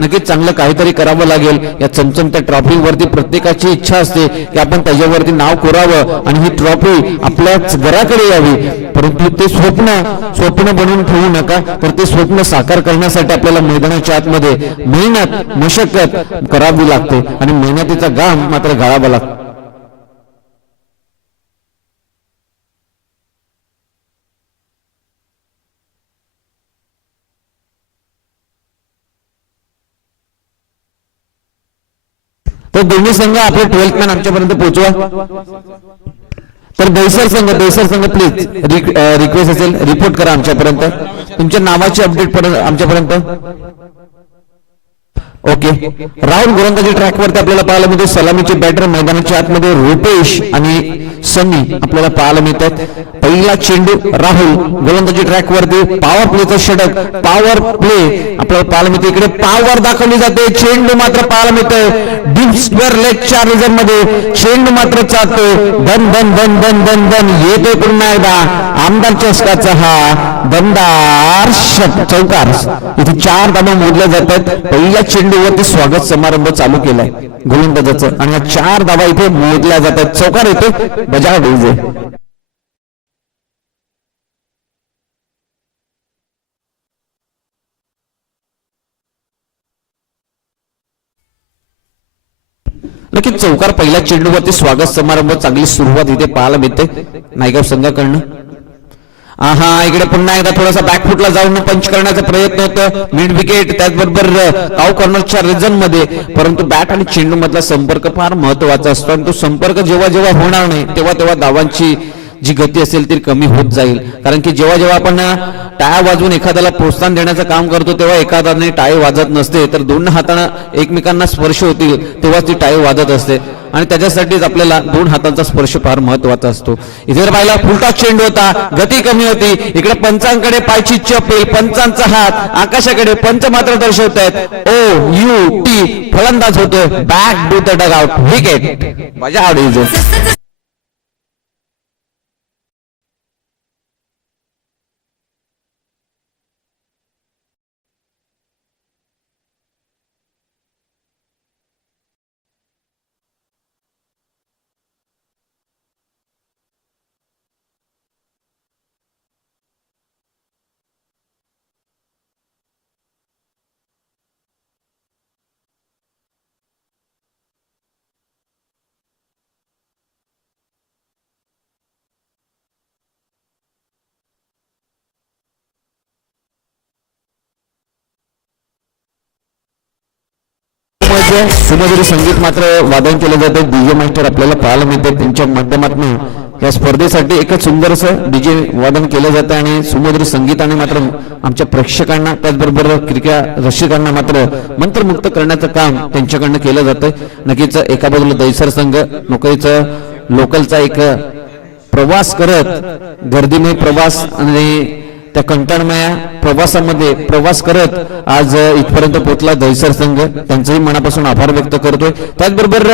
नक्कीच चांगलं काहीतरी करावं लागेल. या चमचमत्या ट्रॉफीवरती प्रत्येकाची इच्छा असते की आपण त्याच्यावरती नाव कोरावं आणि ही ट्रॉफी आपल्याच घराकडे यावी. परंतु ते स्वप्न बनवून ठेवू नका, तर ते स्वप्न साकार करण्यासाठी आपल्याला मैदानाच्या आतमध्ये मेहनत मशक्कत करावी लागते आणि मेहनतीचा घाम मात्र गाळावा लागतो. तर दोन्ही संघ आपले 12th मॅन आमच्यापर्यंत पोहोचवा. तर दैसर संघ प्लीज रिक्वेस्ट असेल रिपोर्ट करा आमच्यापर्यंत, तुमच्या नावाची अपडेट आमच्यापर्यंत. ओके, राहुल गोलंदाजी ट्रॅकवरती आपल्याला पाहायला मिळतो. सलामीचे बॅटर मैदानाच्या आतमध्ये रुपेश आणि सनी आपल्याला पाहायला मिळतात. पहिला चेंडू राहुल गोलंदाजी ट्रॅकवरती, पॉवर प्लेचा षटक, पॉवर प्ले आपल्याला पाहायला मिळते. इकडे पॉवर दाखवली जाते, चेंडू मात्र पाहायला मिळतोय डीप स्क्वेअर लेगच्या रिझन मध्ये, चेंडू मात्र चालतोय धन धन धन धन धन धन येतोय पुन्हा एकदा आमदार चषकाचा हा दमदार चौकार. इथे 4 धावा मोजल्या जातात. पहिल्या चेंडूवरती स्वागत समारंभ चालू केलाय गोलंदाजाचं आणि या 4 धावा इथे मोजल्या जातात. चौकार येतो बजाव डीजे. नक्कीच चौकार पहिल्या चेंडूवरती स्वागत समारंभ, चांगली सुरुवात इथे पाहायला मिळते नायगाव संघाकडनं. इकडे पुन्हा एकदा थोडासा बॅकफुटला जाऊन पंच करण्याचा प्रयत्न होतं, मिड विकेट, त्याचबरोबर काउ कॉर्नरच्या रिजन मध्ये. परंतु बॅट आणि चेंडू मधला संपर्क फार महत्वाचा असतो आणि तो संपर्क जेव्हा जेव्हा होणार नाही तेव्हा तेव्हा धावांची जी गती असेल ती कमी होत जाईल. कारण की जेव्हा जेव्हा आपण टाळ्या वाजवून एखाद्याला प्रोत्साहन देण्याचं काम करतो तेव्हा एखाद्याने टाळी वाजत नसते, तर 2 हातानं एकमेकांना स्पर्श होतील तेव्हा ती टाळी वाजत असते आणि त्याच्यासाठीच आपल्याला 2 हातांचा स्पर्श फार महत्वाचा असतो. इथे जर पाहिला फुलटा चेंडू होता, गती कमी होती. इकडे पंचांकडे पायची चपेल, पंचांचा हात आकाशाकडे, पंच मात्र दर्शवत आहेत OUT फलंदाज होतोय back to the dugout wicket. मजा आवडेल. सुमधुर संगीत मात्र वादन केलं जातं. डीजे मास्टर आपल्याला पाहायला मिळते, त्यांच्या माध्यमातून या स्पर्धेसाठी एकच सुंदरसं डीजे वादन केलं जातं आणि सुमधुर संगीताने मात्र आमच्या प्रेक्षकांना त्याचबरोबर क्रिकेट रसिकांना मात्र मंत्रमुक्त करण्याचं काम त्यांच्याकडनं केलं जातं. नक्कीच एका बाजूला दैसर संघ लोकलचा एक प्रवास करत, गर्दीमय प्रवास आणि त्या कंटाळमय प्रवासामध्ये प्रवास करत आज इथपर्यंत पोहोचला दैसर संघ, त्यांचंही मनापासून आभार व्यक्त करतोय. त्याचबरोबर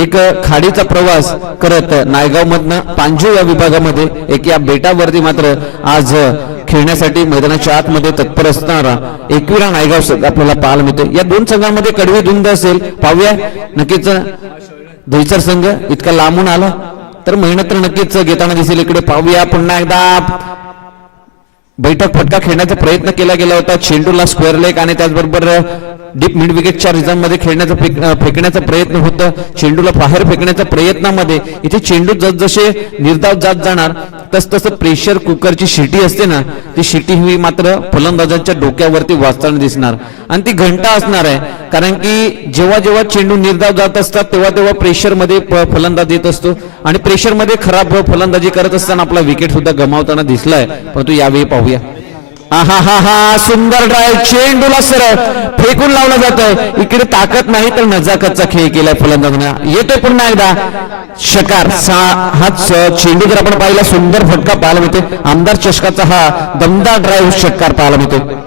एक खाडीचा प्रवास करत नायगाव मधनं पांजू या विभागामध्ये एक या बेटावरती मात्र आज खेळण्यासाठी मैदानाच्या आतमध्ये तत्पर असणारा एकविरा नायगाव संघ आपल्याला पाहायला मिळतो. या 2 संघांमध्ये कडवी धुंद असेल, पाहूया. नक्कीच दैसर संघ इतका लांबून आला तर मेहनत तर नक्कीच घेताना दिसेल. इकडे पाहूया पुन्हा एकदा बैठक फटका खेळण्याचा प्रयत्न केला गेला होता, चेंडूला स्क्वेअर लेग आणि त्याचबरोबर डीप मिड विकेटच्या रिझन मध्ये फेकण्याचा प्रयत्न होता. चेंडूला बाहेर फेकण्याच्या प्रयत्नामध्ये इथे चेंडू जसजसे निर्धाव जात जाणार तसतसं प्रेशर कुकरची शिटी असते ना, ती शिटी ही मात्र फलंदाजांच्या डोक्यावरती वाजताना दिसणार आणि ती घंटा असणार आहे. कारण की जेव्हा जेव्हा चेंडू निर्धाव जात असतात तेव्हा तेव्हा प्रेशर मध्ये फलंदाज येत असतो आणि प्रेशर मध्ये खराब फलंदाजी करत असताना आपला विकेट सुद्धा गमावताना दिसलाय. परंतु यावेळी पाहूया. सुंदर ड्राईव्ह, चेंडूला सरळ फेकून लावला जातोय. इकडे ताकद नाही तर नजाकतचा खेळ केलाय फलंदाजाने. येतोय पुन्हा एकदा षटकार. हाच चेंडू जर आपण पाहिला सुंदर फटका पाहायला मिळते. आमदार चषकाचा हा दमदार ड्राईव्ह षटकार पाहायला मिळतो.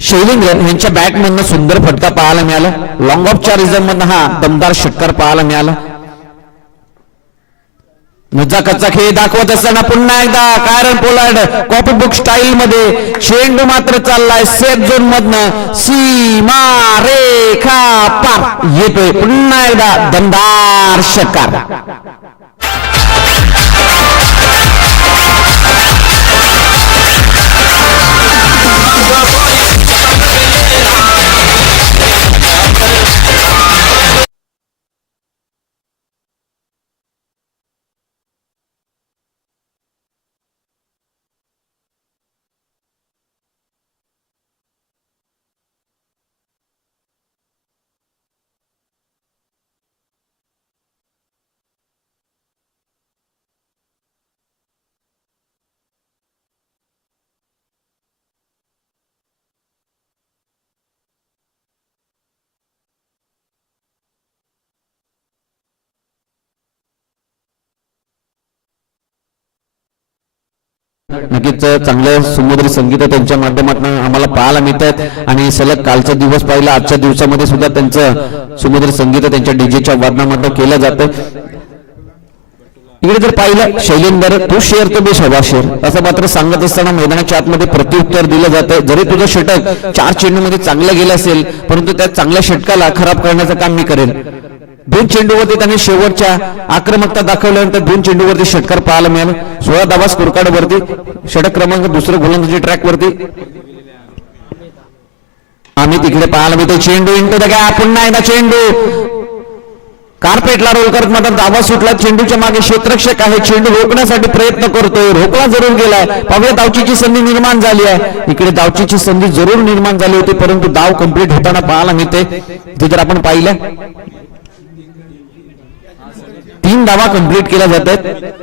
शैलेंद्र यांच्या बॅटमधनं सुंदर फटका पाहायला मिळाला. लॉंग ऑफच्या रिझर्व मधनं हा दमदार षटकार पाहायला मिळाला. कच्चा खेळ दाखवत असताना पुन्हा एकदा Kieron Pollard copy book style मध्ये चेंडू मात्र चाललाय सेफ झोन मधनं सीमा रेखा पार येतोय. पुन्हा एकदा दमदार षटकार. नक्कीच चांगलं समुद्री संगीत त्यांच्या माध्यमातून आम्हाला पाहायला मिळत आहेत आणि सलग कालचा दिवस पाहिला आजच्या दिवसामध्ये सुद्धा त्यांचं समुद्री संगीत त्यांच्या डीजेच्या वादनामध्ये केलं जातं. इकडे जर पाहिलं शैलेंद्र तू शेअर तर बेश हवा शेअर असं मात्र सांगत असताना मैदानाच्या आतमध्ये प्रत्युत्तर दिलं जातं. जरी तुझं षटक 4 चेंडूमध्ये चांगलं गेलं असेल परंतु त्या चांगल्या षटकाला खराब करण्याचं काम मी करेन. 2 चेंडूवरती त्याने शेवटच्या आक्रमकता दाखवल्यानंतर 2 चेंडूवरती षटकार पाहायला मिळाला. 16 धावा स्कोर कार्ड वरती षटक क्रमांक 2 गोलंदाजी ट्रॅक वरती आम्ही तिकडे पाहायला मिळतो. चेंडू इंटू द गॅप. पुन्हा एकदा चेंडू कार्पेटला रोल करत मात्र धावा सुटला. चेंडूच्या मागे क्षेत्ररक्षक आहे. चेंडू रोखण्यासाठी प्रयत्न करतोय. रोखला जरूर गेलाय. पाहूया धावचीची संधी निर्माण झाली आहे. इकडे धावचीची संधी जरूर निर्माण झाली होती परंतु धाव कंप्लीट होताना पाहायला मिळते. ते जर आपण पाहिलं 3 धावा कंप्लीट केल्या जात आहेत.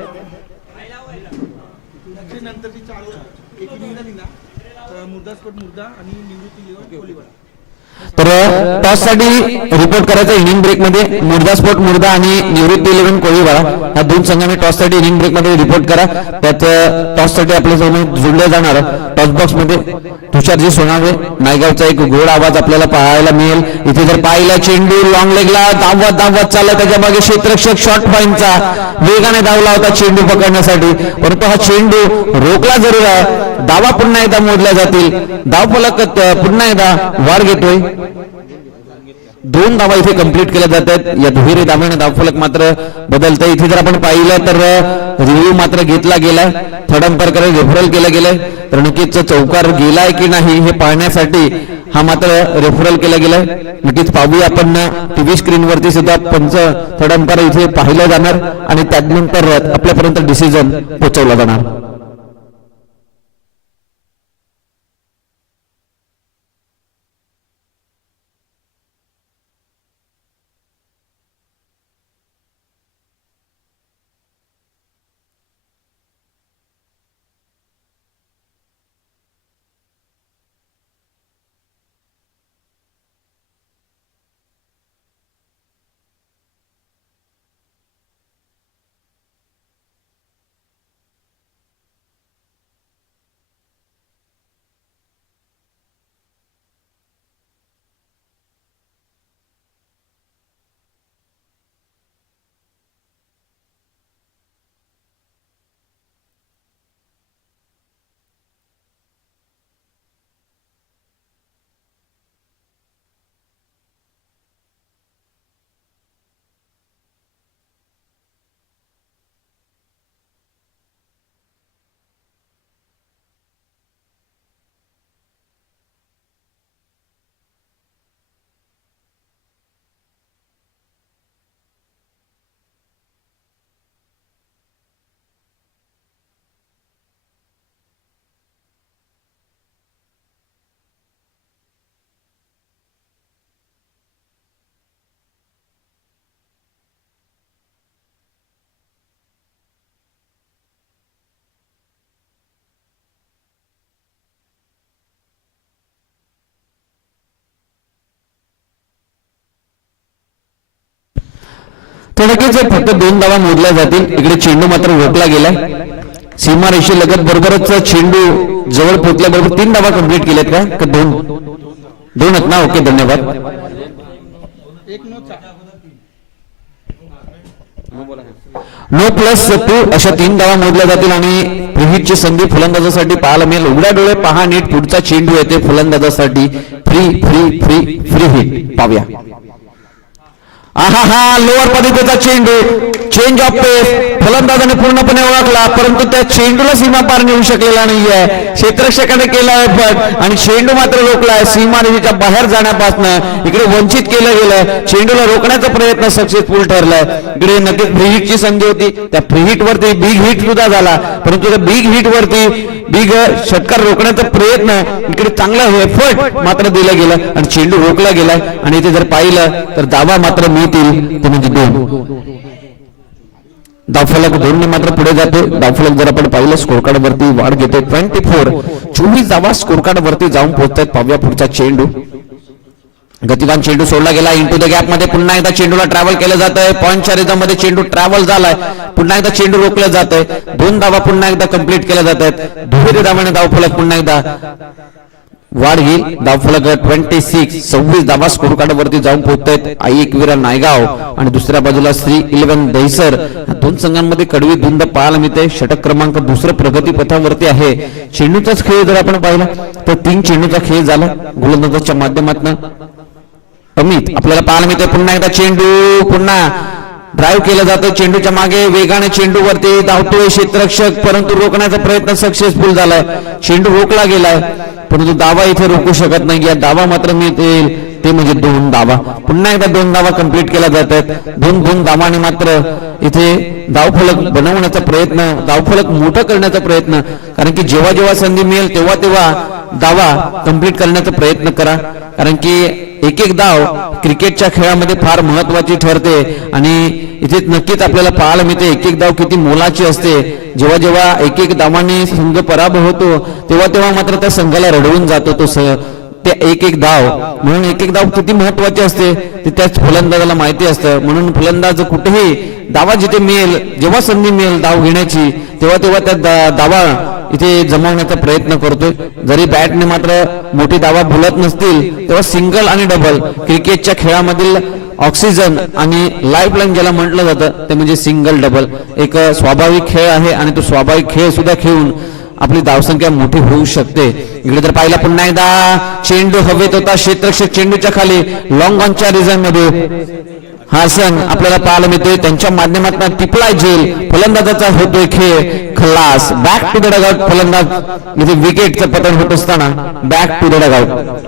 तर टॉस साठी रिपोर्ट करायचा इनिंग ब्रेक मध्ये मुर्दा स्पोर्ट मुर्दा आणि निवृत्ती 11 कोळीवाडा या 2 संघांनी टॉस साठी इनिंग ब्रेक मध्ये रिपोर्ट करा. त्यात टॉस साठी आपल्या सोबत जोडले जाणार टॉस बॉक्स मध्ये तुषारजी सोनावे नायगावचा एक गोड आवाज आपल्याला पाहायला मिळेल. इथे जर पाहिला चेंडू लॉंग लेगला धावत चालला. त्याच्या मागे क्षेत्ररक्षक शॉर्ट पॉइंटचा वेगाने धावला होता चेंडू पकडण्यासाठी परंतु हा चेंडू रोखला जरूर आहे. धावा पुन्हा एकदा मोडल्या जातील. धावफलक पुन्हा एकदा वाढ घेतोय. 2 धावा इथे कंप्लीट केल्या जातात. या दुहेरी धावाने धावफलक मात्र बदलतं. इथे जर आपण पाहिलं तर रिव्ह्यू मात्र घेतला गेलाय. थर्ड अंपायरकडे रेफरल केलं गेलंय. तर नक्कीच चौकार गेलाय की नाही हे पाहण्यासाठी हा मात्र रेफरल केला गेलाय. नक्कीच पाहूया आपण टीव्ही स्क्रीन वरती सुद्धा पंच थर्ड अंपायर इथे पाहिलं जाणार आणि त्यानंतर आपल्यापर्यंत डिसिजन पोहोचवला जाणार. नक्कीच फक्त 2 धावा मोडल्या जातील. इकडे चेंडू मात्र रोखला गेलाय. सीमा रेषे लगत बरोबरच चेंडू जवळ पोहोचल्याबरोबर 3 धावा कंप्लीट केल्यात का 2 दोन आहेत ना? ओके, धन्यवाद. नो प्लस 2 अशा 3 धावा मोजल्या जातील आणि प्रीहिटची संधी फलंदाजासाठी पाहायला मिळेल. उघड्या डोळे पहा नीट, पुढचा चेंडू येते फलंदाजासाठी. Free free free free hit पाहूया. आहा हा, लोअर पद्धतीचा चेंडू, चेंज ऑफ पेस, फलंदाजाने पूर्णपणे ओळखला परंतु त्या चेंडूला सीमा पार नेऊ शकलेला नाहीये. क्षेत्ररक्षकाने केला एफर्ट आणि चेंडू मात्र रोखलाय. सीमारेषेच्या बाहेर जाण्यापासून इकडे वंचित केलं गेलं. चेंडूला रोखण्याचा प्रयत्न सक्सेसफुल ठरलाय. इकडे नक्कीच फ्री हिटची संधी होती, त्या फ्री हिट वरती बिग हिट सुद्धा झाला परंतु त्या बिग हिट वरती बिग षटकार रोखण्याचा प्रयत्न, इकडे चांगला एफर्ट मात्र दिला गेला आणि चेंडू रोखला गेलाय. आणि इथे जर पाहिलं तर धावा मात्र मिळतील ते म्हणजे 2. धावफलक 2 ने मात्र पुढे जाते. धावफलक जर आपण पाहिलं स्कोर कार्ड वरती वाढ घेते. 24 धावा स्कोर कार्ड वरती जाऊन पोहोचतात. पाहूया पुढचा चेंडू. गतिवान चेंडू सोडला गेला इंटू द गॅप मध्ये. पुन्हा एकदा चेंडूला ट्रॅव्हल केलं जात आहे. पॉईंटच्या रिदममध्ये चेंडू ट्रॅव्हल झालाय. पुन्हा एकदा चेंडू रोखलं जात आहे. 2 धावा पुन्हा एकदा कंप्लीट केल्या जात आहेत. दुहेरी धावाने धावफलक पुन्हा एकदा वाढ घेईल. धावफलक 26 धावा स्कोर कार्ड वरती जाऊन पोहोचतायत. आई एकविरा नायगाव आणि दुसऱ्या बाजूला श्री 11 दहिसर. दोन संघांमध्ये कडवी धुंद पाहायला मिळते. षटक क्रमांक 2 प्रगती पथावरती आहे. चेंडूचाच खेळ जर आपण पाहिला तर 3 चेंडूचा खेळ झाला. गोलंदाजाच्या माध्यमातून अमित आपल्याला पाहायला मिळते. पुन्हा एकदा चेंडू पुन्हा ड्राईव्ह केलं जातं. चेंडूच्या मागे वेगाने चेंडूवरती धावतोय क्षेत्ररक्षक परंतु रोखण्याचा प्रयत्न सक्सेसफुल झालाय. चेंडू रोखला गेलाय परंतु दावा इथे रोखू शकत नाही. या दावा मात्र मिळतील ते म्हणजे 2 धावा. पुन्हा एकदा 2 धावा कंप्लीट केल्या जात आहेत. 2 धावांनी मात्र इथे धावफलक बनवण्याचा प्रयत्न, धावफलक मोठं करण्याचा प्रयत्न, कारण की जेव्हा जेव्हा संधी मिळेल तेव्हा तेव्हा दावा कंप्लीट करण्याचा प्रयत्न करा. कारण की एक एक धाव क्रिकेटच्या खेळामध्ये फार महत्वाची ठरते आणि इथे नक्कीच आपल्याला पाहायला मिळते एक एक धाव किती मोलाची असते. जेव्हा जेव्हा एक एक धावांनी संघ पराभव होतो तेव्हा तेव्हा मात्र त्या संघाला रडवून जातो तो ते एक एक धाव. म्हणून एक एक धाव किती महत्वाची असते ते त्याच फलंदाजाला माहिती असतं. म्हणून फलंदाज कुठेही धावा जिथे मिळेल, जेव्हा संधी मिळेल धाव घेण्याची तेव्हा तेव्हा त्या धावा इथे जमवण्याचा प्रयत्न करतोय. जरी बॅटने मात्र मोठी धावा भुलत नसतील तेव्हा सिंगल आणि डबल क्रिकेटच्या खेळामधील ऑक्सिजन आणि लाईफ लाईन ज्याला म्हटलं जातं ते म्हणजे सिंगल डबल. एक स्वाभाविक खेळ आहे आणि तो स्वाभाविक खेळ सुद्धा खेळून आपली धावसंख्या मोठी होऊ शकते. इकडे जर पाहिला पुन्हा एकदा चेंडू हवेत होता. क्षेत्ररक्षक चेंडूच्या खाली लॉंग ऑनच्या रिझन मध्ये हासन आपल्याला पाहायला मिळते. त्यांच्या माध्यमातून टिपलाय झेल. फलंदाजाचा होतोय खेळ खलास. Back to the dugout. फलंदाज इथे विकेटचं पतन होत असताना back to the dugout.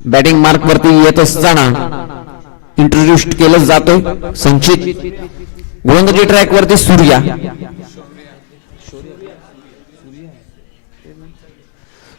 Batting mark वरती येत असताना इंट्रोड्यूस केलं जातोय संचित. गोलंदाजी ट्रॅक वरती सूर्या.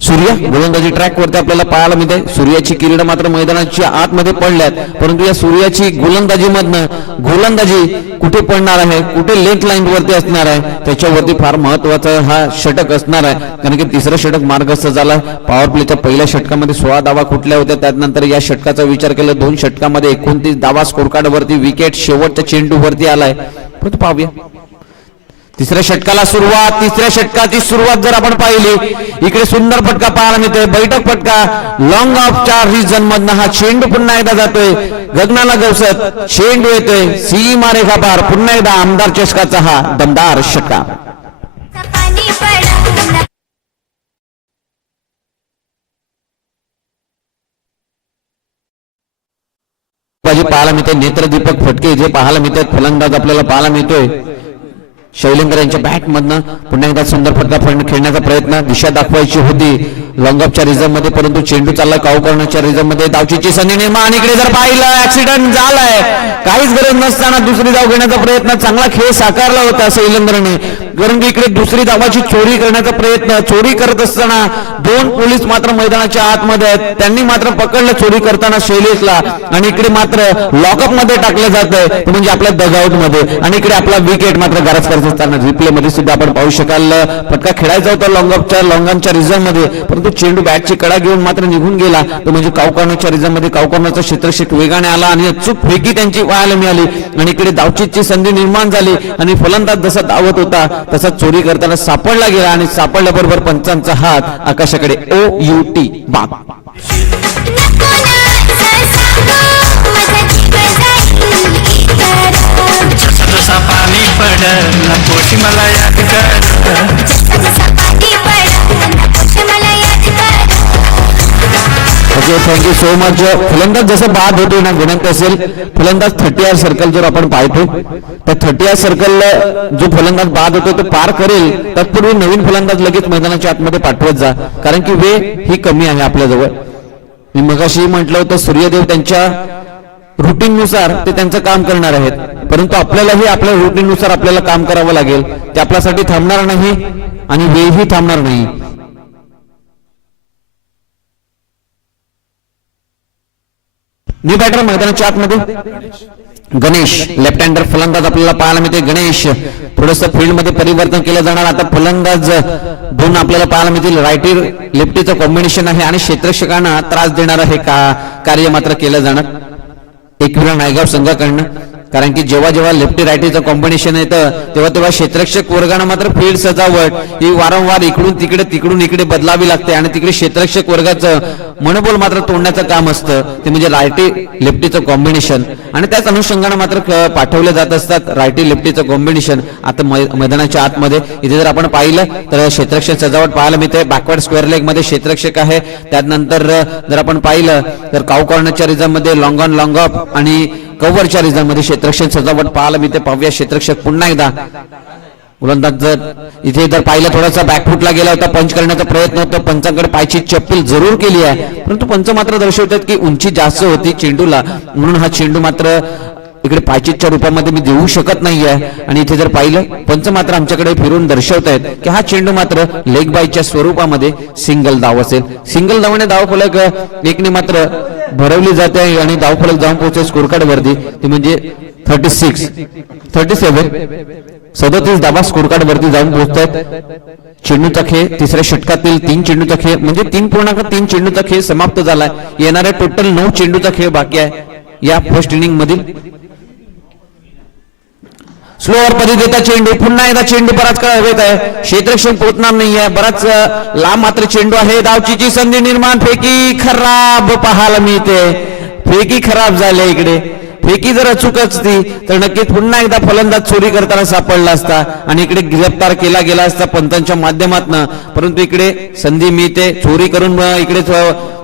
सूर्या गोलंदाजी ट्रॅक वरती आपल्याला पाहायला मिळते. सूर्याची किरण मात्र मैदानाच्या आतमध्ये पडल्यात परंतु या सूर्याची गोलंदाजी मधनं गोलंदाजी कुठे पडणार आहे, कुठे लेट लाईन वरती असणार आहे त्याच्यावरती फार महत्वाचा हा षटक असणार आहे. कारण की तिसरं षटक मार्गस्थ झाला. पॉवर प्लेच्या पहिल्या षटकामध्ये 16 धावा कुठल्या होत्या. त्यानंतर या षटकाचा विचार केला 2 षटकामध्ये 29 धावा स्कोर कार्ड वरती. विकेट शेवटच्या चेंडू वरती आलाय. परंतु पाहूया तिसऱ्या षटकाला सुरुवात. तिसऱ्या षटकाची सुरुवात जर आपण पाहिली इकडे सुंदर फटका पाहायला मिळतोय. बैठक फटका लॉंग ऑफच्या रिजन मधनं हा चेंडू पुन्हा एकदा जातोय गगनाला गवसत. चेंडू येतोय सीमा रेखा पार. पुन्हा एकदा आमदार चषकाचा हा दमदार षटका. पाहायला मिळते नेत्रदीपक फटके जे पाहायला मिळतात. फलंदाज आपल्याला पाहायला मिळतोय शैलेंद्र यांच्या बॅट मधनं पुन्हा एकदा सुंदर फटका खेळण्याचा प्रयत्न. दिशा दाखवायची होती लॉंगअपच्या रिझर्व मध्ये, परंतु चेंडू चालला काऊ करण्याच्या रिझर्व मध्ये. धावचीची संधी निर्माण, इकडे जर पाहिलं ऍक्सिडेंट झालाय, काहीच गरज नसताना दुसरी धाव घेण्याचा प्रयत्न, चांगला खेळ साकारला होता सैलेंद्रने, कारण की इकडे दुसरी धावाची चोरी करण्याचा प्रयत्न, चोरी करत असताना दोन पोलीस मात्र मैदानाच्या आतमध्ये आहेत, त्यांनी मात्र पकडलं चोरी करताना शैलेशला, आणि इकडे मात्र लॉकअप मध्ये टाकलं जात आहे म्हणजे आपल्या डगआउट मध्ये, आणि इकडे आपला विकेट मात्र गारज करत असताना रिप्ले मध्ये सुद्धा आपण पाहू शकाल. फटका खेळायचा होता लॉंगांच्या रिझर्व मध्ये, परंतु चेंडू बॅटची कडा घेऊन मात्र निघून गेला, तो म्हणजे कावकॉर्नरच्या रिझर्व मध्ये. कावकॉर्नरचा क्षेत्रक्षक वेगाने आला आणि अचूक फेकी त्यांची व्हायला मिळाली, आणि इकडे धावचीची संधी निर्माण झाली, आणि फलंदाज जसा धावत होता तसा चोरी करताना सापडला गेला, आणि सापडल्याबरोबर पंचांचा हात आकाशाकडे. OUT बाद. जसा पाणी पडलं पोशी मला याद कर. Thank you so much. फलंदाज जसं बाद होतो ना गुणांक असेल, फलंदाज 30R सर्कल जर आपण पाहतो तर 30R सर्कल जो फलंदाज बाद होतो तो पार करेल, तत्पूर्वी नवीन फलंदाज लगेच मैदानाच्या आतमध्ये पाठवत जा, कारण की वेळ ही कमी आहे आपल्याजवळ. मी मगाशी म्हटलं होतं सूर्यदेव त्यांच्या रुटीन नुसार ते त्यांचं काम करणार आहेत, परंतु आपल्यालाही आपल्या रुटीन नुसार आपल्याला काम करावं लागेल. ते आपल्यासाठी थांबणार नाही आणि वेळही थांबणार नाही. न्यू बॅटर मैदानाच्या आतमध्ये गणेश, लेफ्ट हँडर फलंदाज आपल्याला पाहायला मिळते. गणेश थोडंसं फील्ड मध्ये परिवर्तन केलं जाणार. आता फलंदाज दोन आपल्याला पाहायला मिळतील. रायटी लेफ्टीचं कॉम्बिनेशन आहे आणि क्षेत्ररक्षकांना त्रास देणार हे कार्य मात्र केलं जाणार एकविरा नायगाव संघाकडनं, कारण की जेव्हा जेव्हा लेफ्टी रायटीचं कॉम्बिनेशन येतं तेव्हा क्षेत्ररक्षक वर्गानं मात्र फील्ड सजावट ही वारंवार इकडून इकडे बदलावी लागते, आणि तिकडे क्षेत्ररक्षक वर्गाचं मनोबल मात्र तोडण्याचं काम असतं, ते म्हणजे रायटी लेफ्टीचं कॉम्बिनेशन, आणि त्याच अनुषंगाने मात्र पाठवले जात असतात रायटी लेफ्टीचं कॉम्बिनेशन. आता मैदानाच्या आतमध्ये इथे जर आपण पाहिलं तर क्षेत्ररक्षक सजावट पाहायला मिळते. बॅकवर्ड स्क्वेअर लेग मध्ये क्षेत्ररक्षक आहे. त्यानंतर जर आपण पाहिलं तर काऊ कॉर्नरच्या रिझर्व मध्ये लॉंग ऑन लॉंग ऑफ आणि कव्हरच्या रिझर्व मध्ये क्षेत्ररक्षक सजावट पाहायला मिळते. पाहूया क्षेत्ररक्षक पुन्हा एकदा. गोलंदाज जर इथे जर पाहिलं थोडासा बॅकफुटला गेला होता, पंच करण्याचा प्रयत्न होता, पंचांकडे पायची चप्पल जरूर केली आहे, परंतु पंच मात्र दर्शवतात की उंची जास्त होती चेंडूला, म्हणून हा चेंडू मात्र इकडे पायचीच्या रूपामध्ये मी देऊ शकत नाहीये. आणि इथे जर पाहिलं पंच मात्र आमच्याकडे फिरून दर्शवतायत की हा चेंडू मात्र लेग बायच्या स्वरूपामध्ये सिंगल धाव असेल. सिंगल धावाने धावफलक एकने मात्र भरवली जाते आणि धावफलक जाऊन पोहोचते स्कोर कार्ड वरती, ते म्हणजे 37 धावा स्कोर कार्ड वरती जाऊन पोहोचतात. चेंडूचा खेळ तिसऱ्या षटकातील 3 चेंडूचा खेळ म्हणजे 3.3 चेंडूचा खेळ समाप्त झालाय. येणाऱ्या टोटल 9 चेंडूचा खेळ बाकी आहे या फर्स्ट इनिंग मधील. स्लोअर पद्धतीचा चेंडू, पुन्हा एकदा चेंडू बराच काळ हवेत आहे, क्षेत्ररक्षक पोहोचणार नाहीये, बराच लांब मात्र चेंडू आहे. धावचीची संधी निर्माण, फेकी खराब पाहायला मिळते, फेकी खराब झाली. इकडे फेकी जर अचूक असती तर नक्कीच पुन्हा एकदा फलंदाज चोरी करताना सापडला असता आणि इकडे गिरफ्तार केला गेला असता पंचांच्या माध्यमातून, परंतु इकडे संधी मिळते, चोरी करून इकडे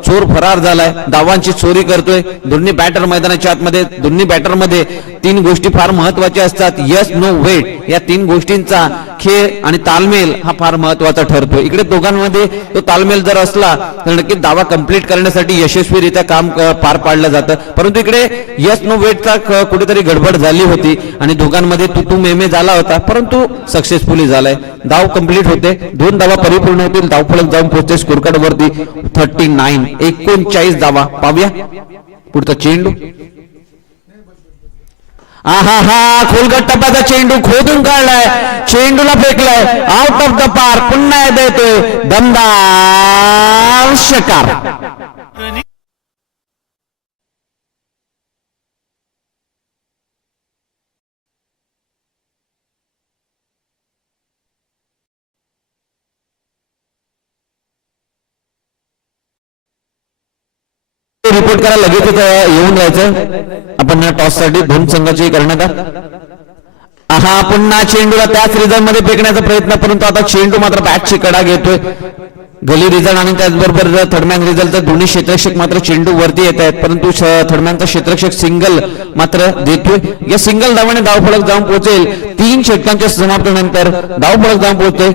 चोर फरार झालाय, धावांची चोरी करतोय. दोन्ही बॅटर मैदानाच्या आतमध्ये, दोन्ही बॅटर मध्ये 3 गोष्टी फार महत्वाच्या असतात. यस नो वेट या 3 गोष्टींचा खेळ आणि तालमेल हा फार महत्वाचा ठरतो. इकडे दोघांमध्ये तो तालमेल जर असला तर नक्कीच दावा कंप्लीट करण्यासाठी यशस्वीरित्या काम पार पाडलं जातं, परंतु इकडे यस नो वेटचा कुठेतरी गडबड झाली होती आणि दोघांमध्ये तू मेमे झाला होता, परंतु सक्सेसफुली झालाय. धाव कंप्लीट होते, 2 धावा परिपूर्ण होतील, धावफलक जाऊन पोहोचते स्कोर कार्ड वरती 39 धावा. पाहूया पुढचा चेंडू. हा खोलगट टप्प्याचा चेंडू खोदून काढलाय, चेंडूला फेकलाय, आउट ऑफ द पार्क. पुन्हा एकदा येतोय दमदार षटकार. रिपोर्ट करा, लगेच येऊन जायचं आपण टॉस साठी 2 संघाची करण्यात. पुन्हा चेंडूला त्याच रिझल्ट मध्ये फेकण्याचा प्रयत्न, परंतु आता चेंडू मात्र बॅटची कडा घेतोय. गली रिझल्ट आणि त्याचबरोबर थर्डमॅन रिझल्ट दोन्ही क्षेत्ररक्षक मात्र चेंडू वरती येत आहेत, परंतु थर्डमॅनचा क्षेत्ररक्षक सिंगल मात्र देतोय. या सिंगल धावाने धावफलक जाऊन पोहोचेल. 3 षटकांच्या समाप्तीनंतर धावफलक जाऊन पोहोचतोय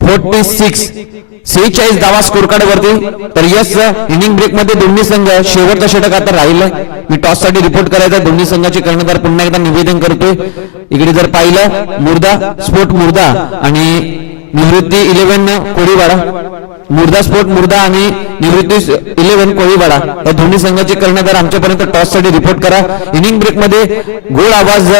46 धावा स्कोर कार्ड वरती. तर यस इनिंग ब्रेक मध्ये दोन्ही संघ शेवटचा षटक आता राहिलाय. मी टॉस साठी रिपोर्ट करायचा दोन्ही संघाचे कर्णधार पुन्हा एकदा निवेदन करतोय. इकडे जर पाहिलं मुर्दा स्पोर्ट मुर्दा आणि निवृत्ती 11 कोळीवाडा, मुर्दा स्पोर्ट मुर्दा आणि निवृत्ती 11 कोळीवाडा या दोन्ही संघाचे कर्णधार आमच्यापर्यंत टॉस साठी रिपोर्ट करा. इनिंग ब्रेक मध्ये गोल आवाज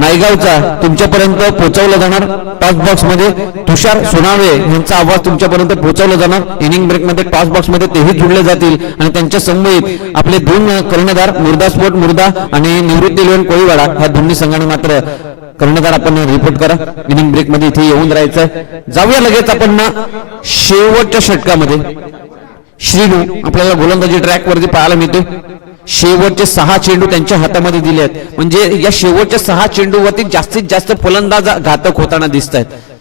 नायगावचा तुमच्यापर्यंत पोहोचवला जाणार. टॉस बॉक्स मध्ये तुषार सोनावळे यांचा आवाज तुमच्यापर्यंत पोहोचवला जाणार. इनिंग ब्रेक मध्ये टॉस बॉक्स मध्ये तेही जुळले जातील आणि त्यांच्या समवेत आपले दोन कर्णधार मुर्दा स्पोर्ट मुर्दा आणि निवृत्ती 11 कोळीवाडा ह्या दोन्ही संघांनी मात्र कर्णधार आपण रिपोर्ट करा. इनिंग ब्रेक मध्ये इथे येऊन राहायचंय. जाऊया लगेच आपण शेवटच्या षटकामध्ये. श्रीनू आपल्याला गोलंदाजी ट्रॅक वरती पाहायला मिळते. शेवटचे 6 चेंडू त्यांच्या हातामध्ये दिले आहेत. म्हणजे या शेवटच्या 6 चेंडूवरती जास्तीत जास्त फलंदाज घातक होताना दिसत आहेत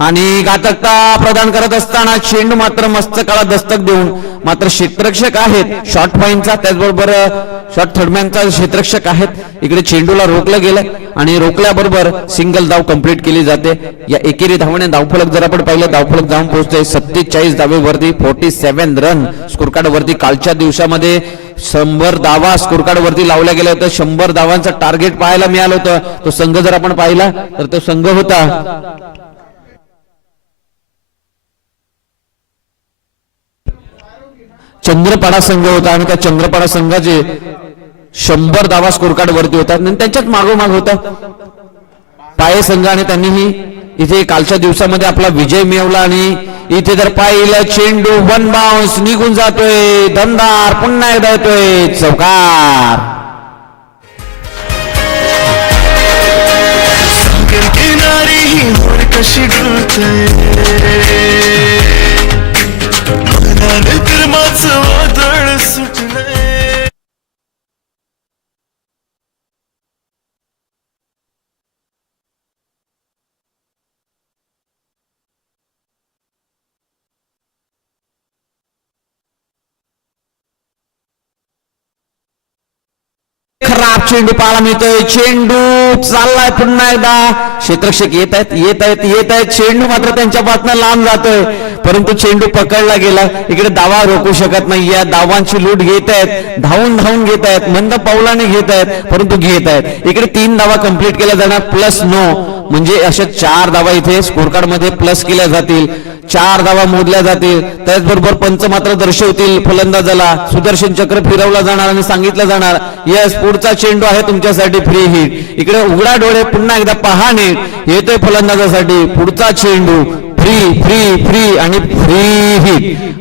आणि घातकता प्रदान करत असताना चेंडू मात्र मस्तकाला दस्तक देऊन मात्र क्षेत्ररक्षक आहेत शॉर्ट पॉइंटचा, त्याचबरोबर शॉर्ट थर्डमॅनचा क्षेत्ररक्षक आहेत. इकडे चेंडूला रोखलं गेलं आणि रोखल्याबरोबर सिंगल धाव कंप्लीट केली जाते. या एकेरी धावाने धावफलक जर आपण पाहिलं धावफलक जाऊन पोहोचतोय 47 धावेवरती. 47 रन स्कोर कार्ड वरती. कालच्या दिवसामध्ये 100 धावा स्कोर कार्ड वरती लावल्या गेल्या होत्या. 100 धावांचं टार्गेट पाहायला मिळालं होतं. तो संघ जर आपण पाहिला तर तो संघ होता चंद्रपाडा संघ होता आणि त्या चंद्रपाडा संघाचे 100 धावा स्कोर कार्ड वरती होतात आणि त्यांच्यात मागोमाग होता पाये संघ आणि त्यांनीही इथे कालच्या दिवसामध्ये आपला विजय मिळवला. आणि इथे जर पाहिलं चेंडू 1 बाउन्स निघून जातोय. दमदार पुन्हा एकदा येतोय चौकार. किनारी ही मोर कशी कर्माचं वादळ सुटलंय. खराब चेंडू पाहायला मिळतोय. चेंडू चाललाय पुन्हा एकदा. क्षेत्ररक्षक येत आहेत. चेंडू मात्र त्यांच्या बातम्या लांब जातोय परंतु चेंडू पकडला गेला. इकडे दावा रोखू शकत नाहीये. धावांची लूट घेत आहेत. धावून घेत आहेत. मंद पावलाने घेत आहेत परंतु घेत आहेत. इकडे 3 धावा कंप्लीट केल्या जाणार प्लस 9 म्हणजे अशा 4 धावा इथे स्कोर कार्ड मध्ये प्लस केल्या जातील. 4 धावा मोजल्या जातील. त्याचबरोबर पंच मात्र दर्शवतील फलंदाजाला सुदर्शन चक्र फिरवला जाणार आणि सांगितलं जाणार यस पुढचा चेंडू आहे तुमच्यासाठी फ्री हिट. इकडे उघडा डोळे पुन्हा एकदा पहाणे येतोय फलंदाजासाठी पुढचा चेंडू फ्री फ्री फ्री आणि फ्री हिट.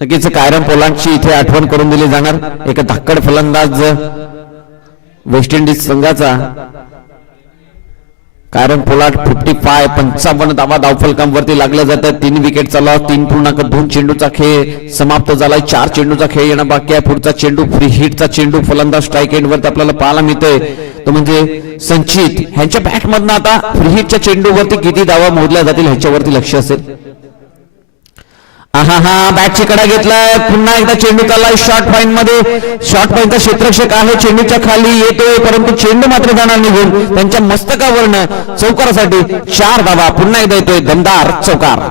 नक्कीच कायरन पोलांडची इथे आठवण करून दिली जाणार. एक धाकड फलंदाज वेस्ट इंडिज संघाचा कायरन पोलार्ड 55 धावा धावफलकांवरती लागल्या जातात. 3 विकेट चालला. 3.2 चेंडूचा खेळ समाप्त झालाय. 4 चेंडूचा खेळ येणं बाकी आहे. पुढचा चेंडू फ्री हिटचा चेंडू फलंदाज स्ट्राईक एंड वरती आपल्याला पाहायला मिळतोय तो म्हणजे संचित ह्यांच्या बॅट मधनं आता फ्री हिटच्या चेंडूवरती किती धावा मोजल्या जातील ह्याच्यावरती लक्ष असेल. हा बॅटची कडा घेतलाय. पुन्हा एकदा चेंडू चाललाय शॉर्ट पॉइंट मध्ये. शॉर्ट पॉइंटचा क्षेत्ररक्षक आहे. चेंडूच्या खाली येतोय परंतु चेंडू मात्र जाणार निघून त्यांच्या मस्तकावरनं चौकारासाठी 4 धावा. पुन्हा एकदा येतोय दमदार चौकार.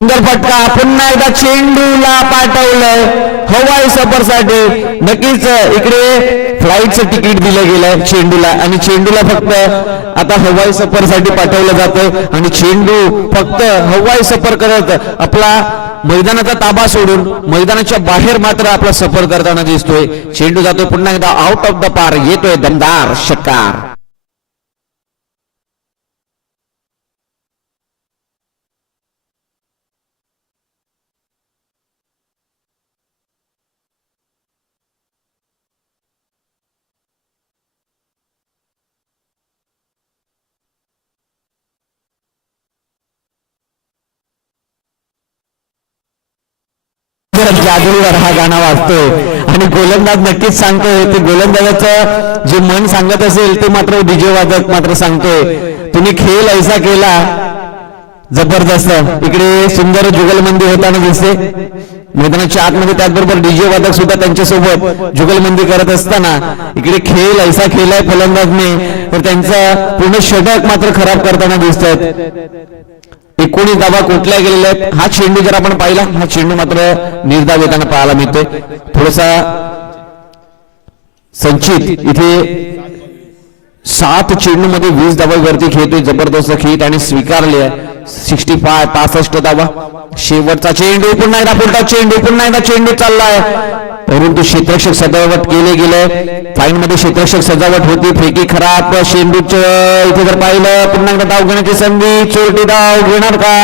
सुंदर फटका. पुन्हा एकदा चेंडूला पाठवलं हवाई सफरसाठी. नक्कीच इकडे फ्लाईटचं तिकीट दिलं गेलं चेंडूला आणि चेंडूला फक्त आता हवाई सफरसाठी पाठवलं जातं आणि चेंडू फक्त हवाई सफर करत आपला मैदानाचा ताबा सोडून मैदानाच्या बाहेर मात्र आपला सफर करताना दिसतोय. चेंडू जातोय पुन्हा एकदा आउट ऑफ द पार. येतोय दमदार षटकार. बरोबर जादूवर हा गाणं वाजतोय आणि गोलंदाज नक्कीच सांगतोय ते गोलंदाजाचं जे मन सांगत असेल ते मात्र डीजे वादक मात्र सांगतोय तुम्ही खेळ ऐसा केला जबरदस्त. इकडे सुंदर जुगलबंदी होताना दिसते मैदानाच्या आतमध्ये. त्याचबरोबर डीजे वादक सुद्धा त्यांच्यासोबत जुगलबंदी करत असताना इकडे खेळ ऐसा खेळलाय फलंदाजने तर त्यांचा पूर्ण षटक मात्र खराब करताना दिसत आहेत. 19 धावा कुठल्या गेलेल्या आहेत. हा चेंडू जर आपण पाहिला हा चेंडू मात्र निर्धाव येताना पाहायला मिळतोय. थोडासा संचित इथे 7 चेंडू मध्ये 20 धावा वरती खेळतोय. जबरदस्त खेळ आणि स्वीकारले आहे. 65 धावा. शेवटचा चेंडू पुन्हा एकदा पुलटा चेंडू पुन्हा एकदा चेंडू चाललाय परंतु क्षेत्ररक्षक सजावट केले गेले. फाईन मध्ये क्षेत्ररक्षक सजावट होती. फेकी खराब. शेंडूच इथे जर पाहिलं पुन्हा एकदा धाव घेण्याची संधी. चोरटी धाव घेणार का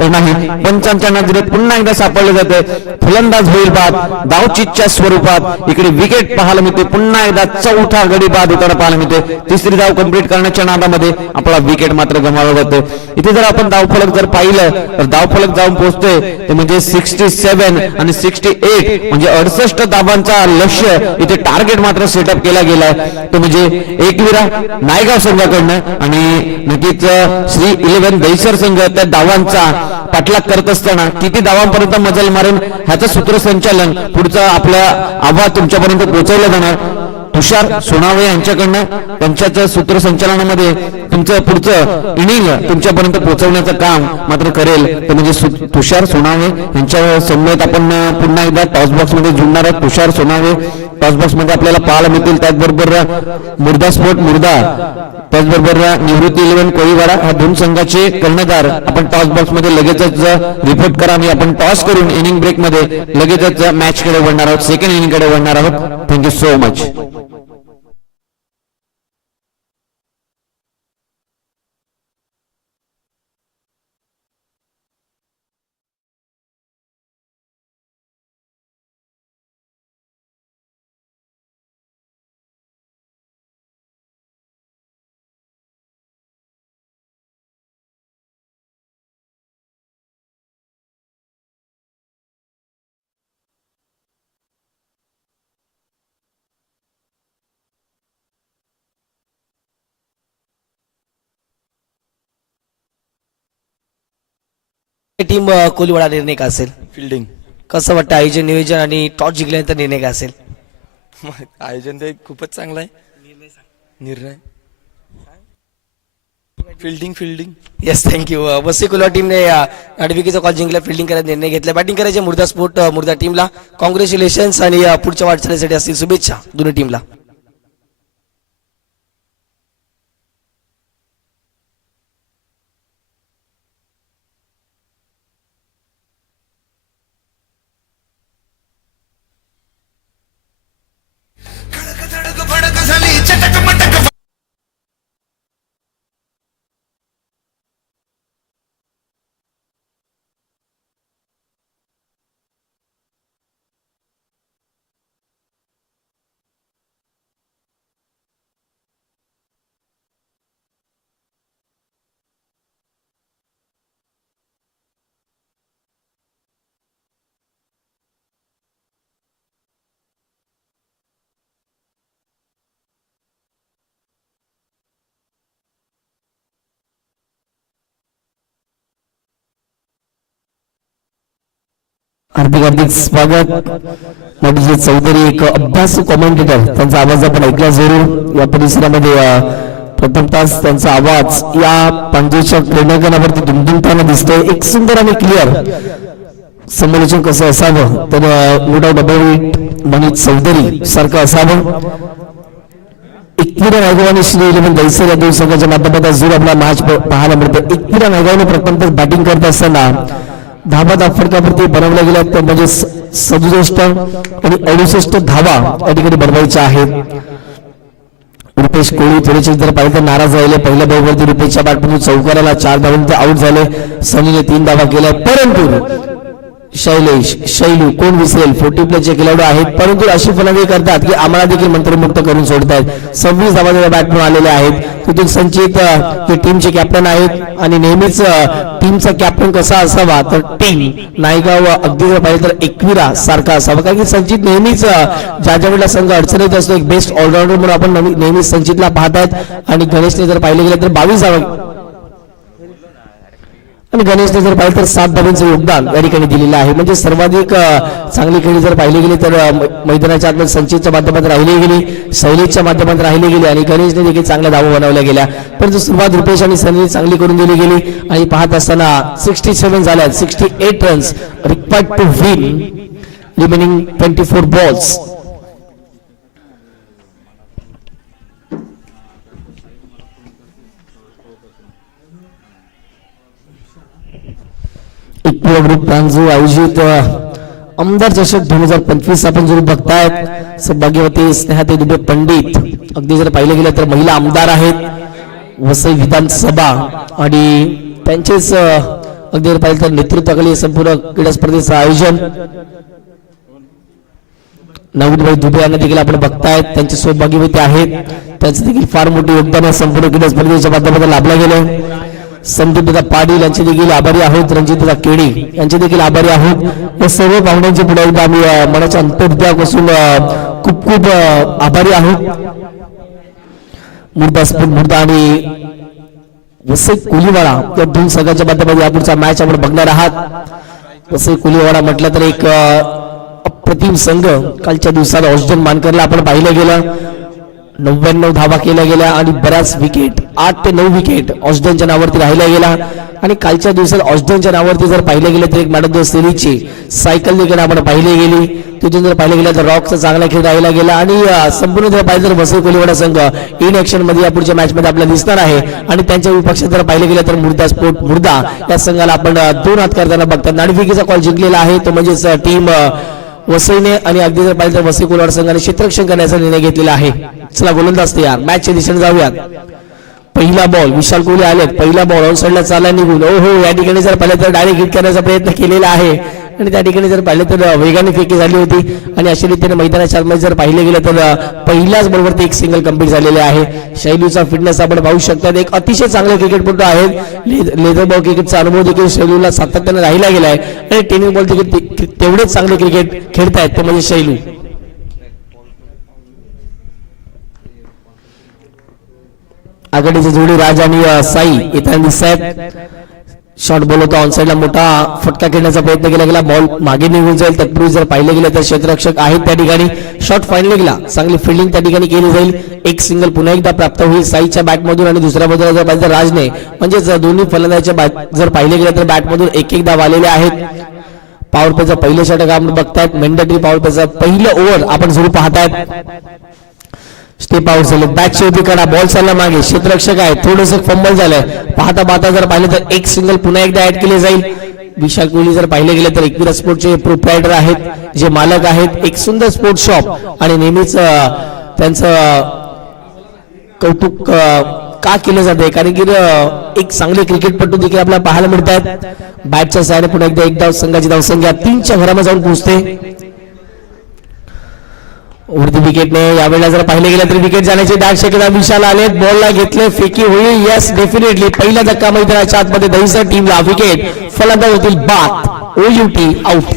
तर नाही. पंचांच्या नजरेत पुन्हा एकदा सापडले जाते. फलंदाज होईल बाद. धावचीतच्या स्वरूपात इकडे विकेट पाहायला मिळते. पुन्हा एकदा चौथा गडी बाद होताना पाहायला मिळते. तिसरी धाव कंप्लीट करण्याच्या नादामध्ये आपला विकेट मात्र गमावला जातो. इथे जर आपण धावफलक जर पाहिलं तर धावफलक जाऊन पोहोचतोय ते म्हणजे 67 आणि 68 म्हणजे 68 धावांचा लक्ष्य इथे टार्गेट मात्र सेटअप केला गेलाय. तो म्हणजे एकविरा नायगाव संघाकडनं आणि नक्कीच श्री 11 दहिसर संघ त्या धावांचा पाठलाग करत असताना किती धावांपर्यंत मजल मारेल ह्याचं सूत्रसंचालन पुढचं आपल्या आवाज तुमच्यापर्यंत पोहोचवलं जाणार. तुषार सोनावळे यांच्याकडनं त्यांच्याच सूत्रसंचालनामध्ये तुमचं पुढचं इनिंग तुमच्यापर्यंत पोहोचवण्याचं काम मात्र करेल ते म्हणजे तुषार सोनावळे यांच्या समवेत आपण पुन्हा एकदा टॉस बॉक्स मध्ये जुळणार आहोत. तुषार सोनावळे टॉस बॉक्स मध्ये आपल्याला पाहायला मिळतील. त्याचबरोबर मुर्दा स्पोर्ट मुर्दा त्याचबरोबर निवृत्ती 11 कोळीवाडा ह्या 2 संघाचे कर्णधार आपण टॉस बॉक्स मध्ये लगेचच रिपोर्ट करा आणि आपण टॉस करून इनिंग ब्रेक मध्ये लगेचच मॅच कडे वळणार आहोत. सेकंड इनिंग कडे वळणार आहोत. Thank you so much. Team Koliwada निर्णय काय असेल. फिल्डिंग कसं वाटतं आयोजन नियोजन आणि टॉस जिंकल्यानंतर निर्णय काय असेल. आयोजन ते खूपच चांगलं आहे. निर्णय fielding yes thank you. Vasai Koliwada टीमने आडविकीचा कॉल जिंकला. फिल्डिंग करायचा निर्णय घेतला. बॅटिंग करायचे मुर्दा स्पोर्ट मुर्दा टीमला कॉंग्रॅच्युलेशन्स आणि पुढच्या वाटचालीसाठी असतील शुभेच्छा दोन्ही टीमला. हार्दिक स्वागत. म्हणजे चौधरी एक अभ्यासू कॉमेंटेटर त्यांचा आवाज आपण ऐकला जरूर. या परिसरामध्ये प्रथमतः त्यांचा आवाज या पांजेच्या प्रेरणागणावरती दुमदुमताना दिसतोय. एक सुंदर आणि क्लिअर समालोचन कसं असावं तर no doubt about Manish Chaudhary सारखं असावं. 21 नायगाव आणि श्री 11 दहिसर या 2 संघाच्या माध्यमातून जो आपला मॅच पाहायला मिळतो. 21 नायगावने प्रथमतः बॅटिंग करत असताना धावा फटक्यावरती बनवल्या गेल्या तर म्हणजे 67 आणि 68 धावा या ठिकाणी बनवायच्या आहेत. रुपेश कोळी थोडेसे जर पाहिजे तर नाराज राहिले. पहिल्या बॉलवरती रुपेशच्या बॅटमधून चौकाराला 4 धावांचे आउट झाले. सनीने 3 धावा केल्या परंतु शैलेश शैलू कोण विसरेल 40 प्लसचे खेळाडू आहेत, परंतु अशी फलंदाजी करतात की आम्हाला देखील मंत्रमुक्त करून सोडतात. 26 धावांच्या बॅटमॅन आलेले आहेत. तिथून संचित जे टीमचे कॅप्टन आहेत आणि नेहमीच टीमचा कॅप्टन कसा असावा तर टीम नायगाव अगदी जर पाहिजे तर एकविरा सारखा असावा, कारण की संचित नेहमीच ज्या वेळेला संघ अडचणीत असतो एक बेस्ट ऑलराऊंडर म्हणून आपण नेहमीच संचितला पाहतात. आणि गणेशने जर पाहिले गेले तर 22 धावा आणि गणेशने जर पाहिलं तर 7 धावांचं योगदान या ठिकाणी दिलेलं आहे. म्हणजे सर्वाधिक चांगली खेळी जर पाहिली गेली तर मैदानाच्या आतमध्ये संचितच्या माध्यमातून राहिली गेली, शैलेशच्या माध्यमातून राहिली गेली आणि गणेशने देखील चांगल्या धावा बनवल्या गेल्या. परंतु सुरुवात रुपेश आणि सनीने चांगली करून दिली गेली आणि पाहत असताना 67 झाल्यात. 68 runs required to win remaining 24 balls. Group Pranju आयोजित आमदार चषक 2025 आपण जरूर बघतायत. सौभाग्यवती स्नेहाताई दुबे पंडित अगदी जर पाहिलं गेलं तर महिला आमदार आहेत वसई विधानसभा आणि त्यांचेच अगदी जर पाहिलं तर नेतृत्वाखाली संपूर्ण क्रीडा स्पर्धेचं आयोजन. नवीनभाई दुबे यांना देखील आपण बघतायत, त्यांचे सौभाग्यवती आहेत, त्यांचं देखील फार मोठे योगदान या संपूर्ण क्रीडा स्पर्धेच्या माध्यमातून लाभलं गेलं. संदीपदा पाटील यांचे देखील आभारी आहोत, रणजितदा केडी यांचे देखील आभारी आहोत. या सर्व पाहुण्यांचे पुढे एकदा आम्ही मनाच्या अंतर्द्यापासून खूप खूप आभारी आहोत. मुर्दा आणि वसई कोलीवाडा या दोन संघांच्या माध्यमातून यापुढचा मॅच आपण बघणार आहात. वसई कोलीवाडा म्हटलं तर एक अप्रतिम संघ. कालच्या दिवसात ऑस्टन मानकरला आपण पाहिलं गेलं, 99 धावा केल्या गेल्या आणि बऱ्याच विकेट 8 ते 9 विकेट ऑस्टनच्या नावावरती राहिल्या गेला. आणि कालच्या दिवसात ऑस्टनच्या नावावरती जर पाहिले गेले तर एक मॅन ऑफ द सिरीजची सायकल देखील आपण पाहिली गेली. तिथून जर पाहिलं गेलं तर रॉकचा चांगला खेळ राहिला गेला आणि संपूर्ण जर पाहिलं तर वसई कोलीवाडा संघ इन ऍक्शन मध्ये या पुढच्या मॅच मध्ये आपल्याला दिसणार आहे. आणि त्यांच्या विपक्षात जर पाहिलं गेलं तर मुर्दा या संघाला आपण 2 हात करताना बघतात. नाणेफेकीचा कॉल जिंकलेला आहे तो म्हणजेच टीम वसईने आणि अगदी जर पाहिलं तर वसई कोलीवाडा संघाने क्षेत्ररक्षण करण्याचा निर्णय घेतलेला आहे. चला गोलंदाज तयार, मॅचच्या दिशेने जाऊयात. पहिला बॉल विशाल कोहली आलेत, पहिला बॉल ऑन साइडला चालला निघून. हो या ठिकाणी जर पाहिलं तर डायरेक्ट हिट करण्याचा प्रयत्न केलेला आहे आणि त्या ठिकाणी जर पाहिलं तर वेगाने फेकी झाली होती आणि अशा रीतीने मैदानाच्या आतमध्ये जर पाहिले गेलं तर पहिल्याच बॉलवरती एक सिंगल कंप्लीट झालेले आहे. शैलूचा फिटनेस आपण पाहू शकता, एक अतिशय चांगले क्रिकेटपटू आहेत. लेदर बॉल क्रिकेटचा अनुभव देखील शैलूला सातत्याने राहिला गेला आहे आणि टेनिस बॉल देखील तेवढेच चांगले क्रिकेट खेळतायत ते म्हणजे शैलू. आघाडीची जोडी राज आणि साई येताना दिसत आहेत. शॉर्ट बॉल होता, ऑन साइडला मोठा फटका खेळण्याचा प्रयत्न केला गेला, बॉल मागे निघून जाईल. तत्पूर्वी जर पाहिले गेले तर क्षेत्ररक्षक आहेत त्या ठिकाणी. शॉट फाईनल गेला, चांगली फिल्डिंग त्या ठिकाणी केली जाईल. एक सिंगल पुन्हा एकदा प्राप्त होईल साईच्या बॅटमधून आणि दुसऱ्या बाजूला जर पाहिजे तर राजने म्हणजेच दोन्ही फलंदाजाच्या जर पाहिले गेले तर बॅटमधून एक धाव आलेले आहेत. पॉवर प्लेचा पहिलं षटक आपण बघतायत, मेंडेटरी पॉवर प्लेचा पहिलं ओव्हर आपण सुरू पाहतायत. स्टेप आउट झाले, बॅटची उभी करा, बॉल चालला मागे, क्षेत्ररक्षक आहे, थोडंसं फंबल झालंय. पाहता पाहता जर पाहिलं तर एक सिंगल पुन्हा एकदा ऍड केले जाईल. विशाल कोहली जर पाहिले गेले तर एकविरा स्पोर्टचे प्रोप्रायटर आहेत, जे मालक आहेत. एक सुंदर स्पोर्ट्स शॉप आणि नेहमीच त्यांचं कौतुक का केलं जाते कारण की एक चांगले क्रिकेटपटू देखील आपल्याला पाहायला मिळतात. बॅटच्या सहाय्याने पुन्हा एकदा एक धाव संघाची धावसंख्या 3च्या घरामध्ये जाऊन पोहोचते. वरती विकेटने यावेळेला जर पाहिले गेलं तर विकेट जाण्याची दाट शक्यता. विशाल आले, बॉलला घेतले, फेकी होईल. यस डेफिनेटली पहिला धक्का मैदानाच्या आतमध्ये दहिसर टीमला विकेट. फलंदाज होतील बाद, OUT आउट.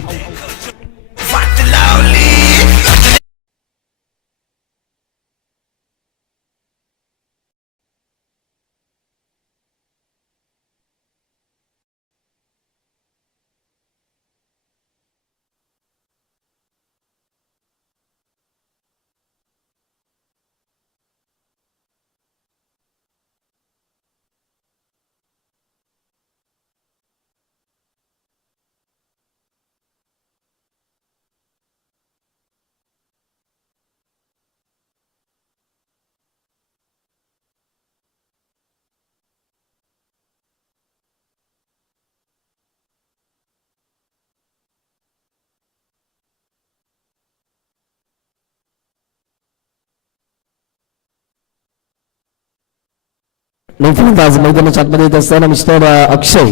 फलंदाज मैदानाच्या आतमध्ये येत असताना मिस्टर अक्षय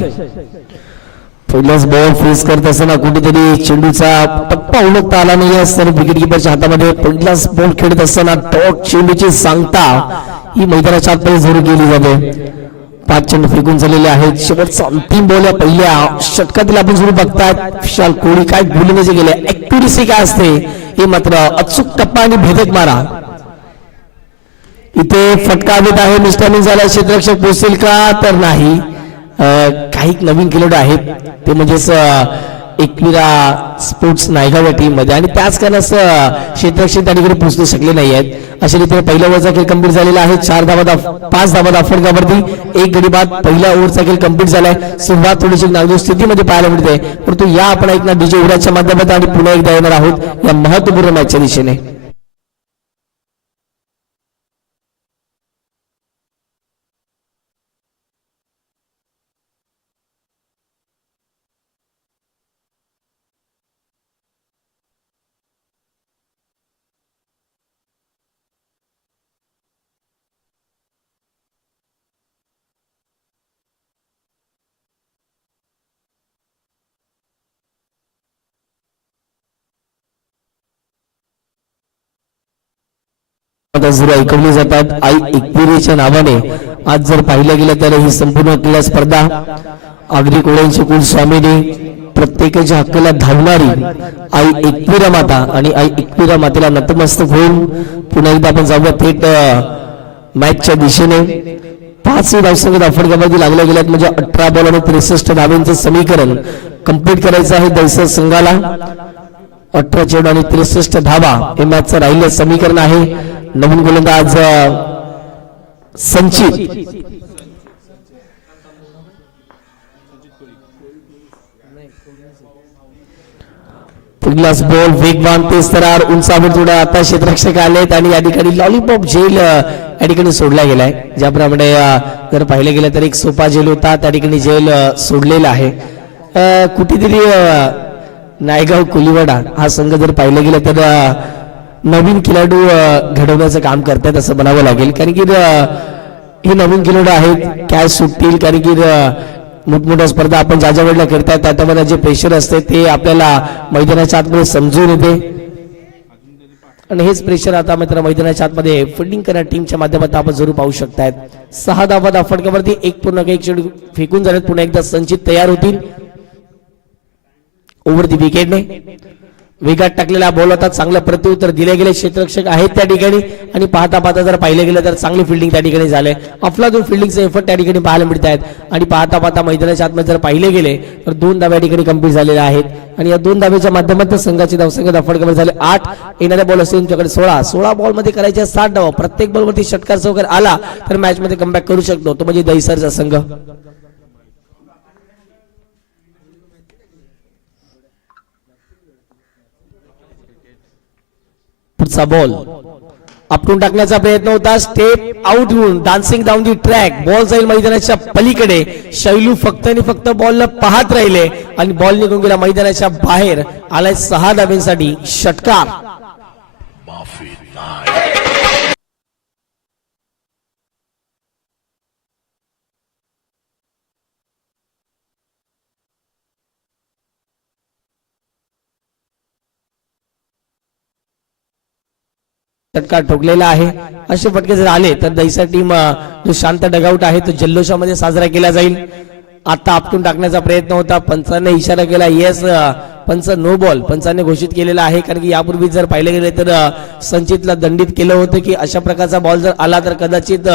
पहिलाच बॉल फेस करत असताना कुठेतरी चेंडूचा टप्पा ओळखता आला नाही असताना विकेट किपरच्या हातामध्ये पहिलाच बॉल खेळत असताना डॉट चेंडूची सांगता ही मैदानाच्या आतमध्ये सुरू केली जाते. 5 चेंडू फेकून झालेले आहेत. शेवटचा अंतिम बॉल या पहिल्या षटकातील आपण सुरू बघतात. विशाल कोहली काय गोलंदाजी गेले, ऍक्युरेसी काय असते हे मात्र अचूक टप्पा आणि भेदक मारा. इथे फटका हवेत आहे. मिस्टरमिन झाला, क्षेत्ररक्षक पोहोचेल का तर नाही. काही नवीन खेळाडू आहेत ते म्हणजेच एकविरा स्पोर्ट्स नायगाव या टीम मध्ये आणि त्याच कारणास्तव क्षेत्ररक्षक त्या ठिकाणी पोहोचू शकले नाही आहेत. अशा रीतीने पहिल्या ओव्हरचा खेळ कंप्लीट झालेला आहे. 5 धावा फटकावरती 1 गडी बाद. पहिल्या ओव्हरचा खेळ कंप्लीट झालाय. सुरुवात थोडीशी नाजूक स्थितीमध्ये पाहायला मिळते, परंतु या आपण ऐकणार डीजे उडाच्या माध्यमातून आणि पुन्हा एकदा येणार आहोत या महत्वपूर्ण मॅचच्या दिशेने. जर ऐकवली जातात आई एकविरेच्या नावाने. आज जर पाहिलं गेलं तर ही संपूर्ण क्रीडा स्पर्धा आगरी कोळ्यांची कुलस्वामिनी प्रत्येकाच्या हक्काला धावणारी आई एकविरा माता आणि आई एकविरा मातेला नतमस्तक होऊन पुन्हा एकदा आपण जाऊया थेट मॅचच्या दिशेने. 5 धावसंख्या धावफटकामध्ये लागल्या गेल्यात म्हणजे 18 बॉल आणि 63 धावांचं समीकरण कंप्लीट करायचं आहे दैसर संघाला. 18 चेंडू आणि 63 धावा हे मॅचचं राहिलेलं समीकरण आहे. नवीन गोलंदाज संचित पहिलाच बॉल वेगवान तेज तरार उंचावर थोडा. आता क्षेत्ररक्षक आलेत आणि या ठिकाणी लॉलीपॉप झेल या ठिकाणी सोडला गेलाय. ज्याप्रमाणे जर पाहिलं गेलं तर एक सोपा झेल होता, त्या ठिकाणी झेल सोडलेला आहे. कुठेतरी नायगाव कोलिवाडा हा संघ जर पाहिलं गेलं तर नवीन खेळाडू घडवण्याचं काम करतात असं म्हणावं लागेल. कारण की हे नवीन खेळाडू आहेत, कॅच सुटतील. कारण की मोठमोठ्या स्पर्धा आपण ज्या वेळेला करतात त्यामध्ये जे प्रेशर असते ते आपल्याला मैदानाच्या आतमध्ये समजून येते आणि हेच प्रेशर आता मात्र मैदानाच्या आतमध्ये फिल्डिंग करणाऱ्या टीमच्या माध्यमातून आपण जरूर पाहू शकतायत. 6 धावा फटकावरती 1.1 चेंडू फेकून झालेत. पुन्हा एकदा संचित तयार होतील. ओव्हर दी विकेटने वेगात टाकलेला बॉल होता. चांगलं प्रत्युत्तर दिले गेले. क्षेत्ररक्षक आहेत त्या ठिकाणी आणि पाहता पाहता जर पाहिलं गेलं तर चांगली फिल्डिंग त्या ठिकाणी झाले. अफलातून फिल्डिंगचे एफर्ट त्या ठिकाणी पाहायला मिळत आहेत आणि पाहता पाहता मैदानाच्या आतमध्ये जर पाहिले गेले तर 2 धावा या ठिकाणी कंप्लीट झालेल्या आहेत आणि या 2 धावेच्या माध्यमातून संघाची धावसंख्या धावफटकावर झाले 8. येणाऱ्या बॉल असतील तुमच्याकडे 16 बॉल मध्ये करायचे 60 धावा. प्रत्येक बॉलवरती षटकार चौकार आला तर मॅच मध्ये कमबॅक करू शकतो तो म्हणजे दैसरचा संघ. पुढचा बॉल आपटून टाकण्याचा प्रयत्न होता. स्टेप आउट होऊन dancing down the track. Ball जाईल मैदानाच्या पलीकडे. शैलू फक्त आणि फक्त बॉलला पाहत राहिले आणि बॉल निघून गेला मैदानाच्या बाहेर. आलाय 6 धावांसाठी षटकार. फटका ठोकलेला आहे. असे फटके जर आले तर दैसा टीम जो शांत डगआउट आहे तो जल्लोषामध्ये साजरा केला जाईल. आता आपटून टाकण्याचा प्रयत्न होता. पंचाने इशारा केला येस. पंच नो बॉल पंचाने घोषित केलेला आहे. कारण की यापूर्वी जर पाहिले गेले तर संचितला दंडित केलं होतं की अशा प्रकारचा बॉल जर आला तर कदाचित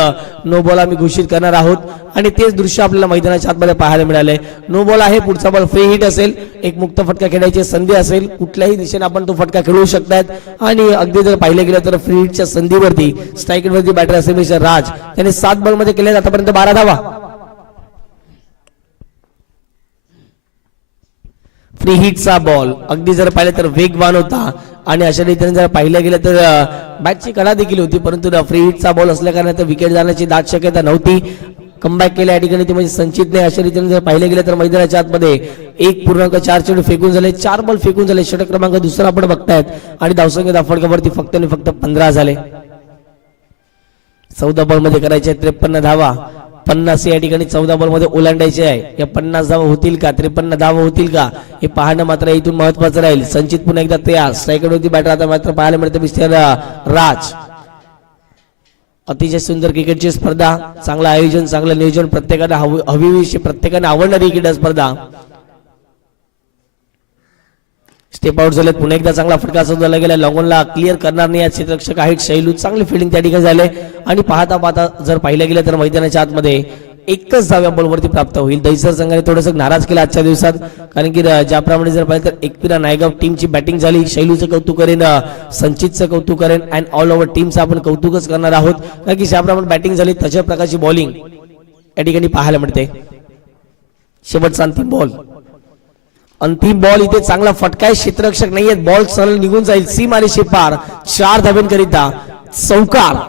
नो बॉल आम्ही घोषित करणार आहोत आणि तेच दृश्य आपल्याला मैदानाच्या आतमध्ये पाहायला मिळाले. नो बॉल आहे. पुढचा बॉल फ्री हिट असेल. एक मुक्त फटका खेळायची संधी असेल. कुठल्याही दिशेने आपण तो फटका खेळू शकतात आणि अगदी जर पाहिले गेलं तर फ्री हिटच्या संधीवरती स्ट्राईकवरती बॅटर असेल मिस्टर राज त्याने 7 बॉल मध्ये केले आतापर्यंत 12 धावा. फ्री हिटचा बॉल अगदी जर पाहिलं तर वेगवान होता आणि अशा रीतीने जर पाहिलं गेलं तर बॅटची कडा देखील होती परंतु फ्री हिटचा बॉल असल्या कारणाने विकेट जाण्याची दाट शक्यता नव्हती. कमबॅक केल्या या ठिकाणी ते म्हणजे संचितने. अशा रीतीने जर पाहिलं गेलं तर मैदानाच्या आतमध्ये 1.4 चेंडू फेकून झाले. 4 बॉल फेकून झाले. षटक क्रमांक 2 आपण बघतायत आणि धावसंख्या धावफटकावरती फक्त आणि फक्त 15 झाले. 14 बॉल मध्ये करायचे 53 धावा. 50 या ठिकाणी 14 बॉल मध्ये ओलांडायचे आहे. या 50 धावा होतील का, 53 धावा होतील का, हे पाहणं मात्र इथून महत्वाचं राहील. संचित पुन्हा एकदा तयार, स्ट्रायकरवरती बॅटर आता मात्र पाहायला मिळते मिस्टर राज. अतिशय सुंदर क्रिकेटची स्पर्धा, चांगलं आयोजन, चांगलं नियोजन, प्रत्येकाला हवी प्रत्येकाने आवडणारी क्रीडा स्पर्धा. स्टेप आउट झालेत, पुन्हा एकदा चांगला फटका सोडला गेला, लॉंगॉनला क्लिअर करणार नाही. क्षेत्ररक्षक आहेत शैलू, चांगली फिल्डिंग त्या ठिकाणी झाले. आणि पाहता पाहता जर पाहिलं गेलं तर मैदानाच्या आतमध्ये एकच धाव्या बॉलवरती प्राप्त होईल. दहिसर संघाने थोडंसं नाराज केलं आजच्या दिवसात, कारण की ज्याप्रमाणे जर पाहिलं तर एकविरा नायगाव टीमची बॅटिंग झाली. शैलूचं कौतुक करेन, संचितचं कौतुक करेन अँड ऑल ओव्हर टीमचं आपण कौतुकच करणार आहोत, कारण की ज्याप्रमाणे बॅटिंग झाली तशा प्रकारची बॉलिंग या ठिकाणी पाहायला मिळते. शेवटचा अंतिम बॉल, अंतिम बॉल इथे चांगला फटका आहे. क्षेत्ररक्षक नाहीये, बॉल सरळ निघून जाईल सीम आणि शिपार. 4 धाब्यांकरिता चौकार.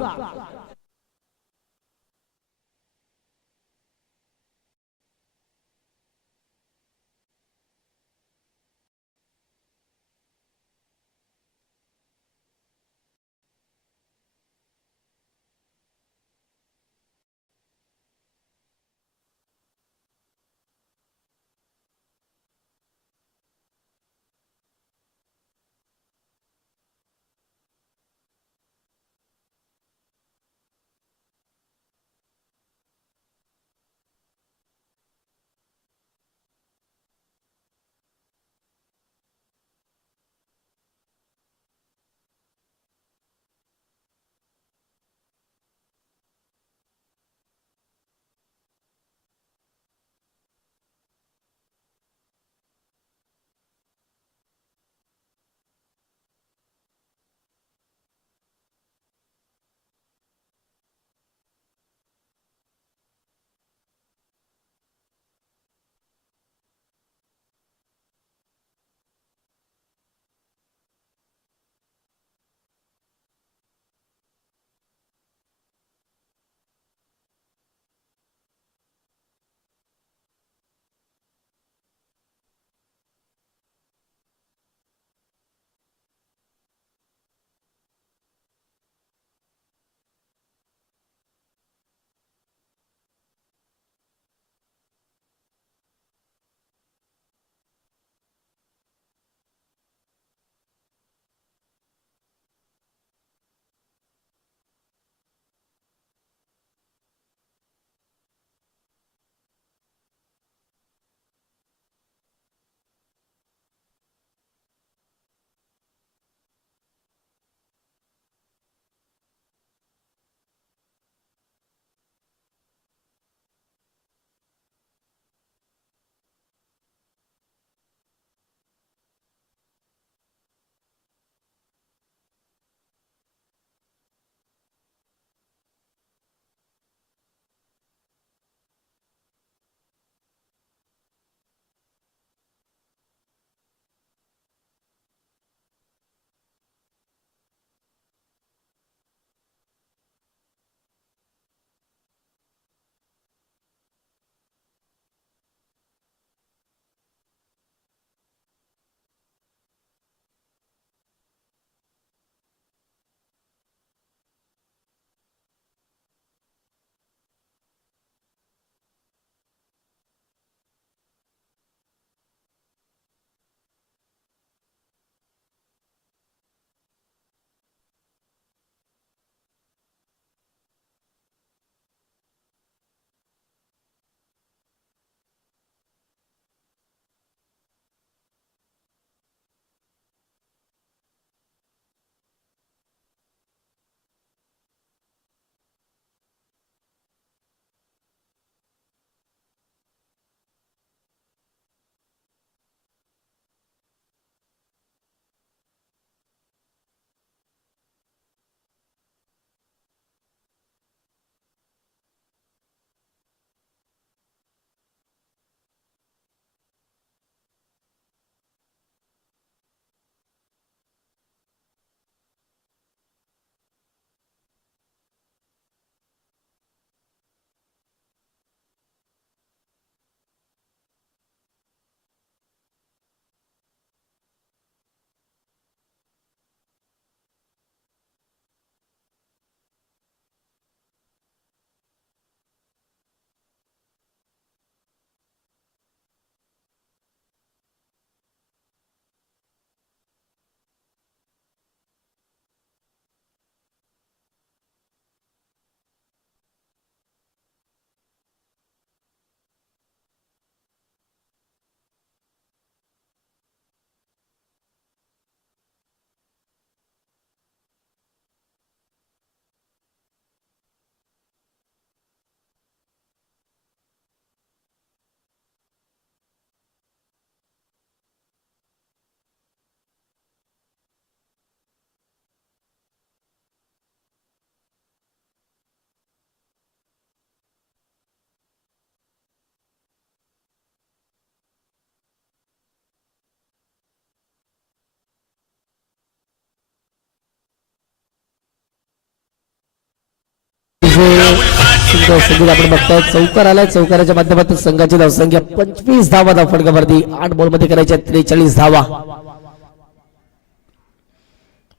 सुंदर संगीत आपण बघताय. चौकार आलाय. चौकाराच्या माध्यमातून संघाची धावसंख्या 25 धावा फटकावरती. 8 बॉल मध्ये करायच्या 43 धावा.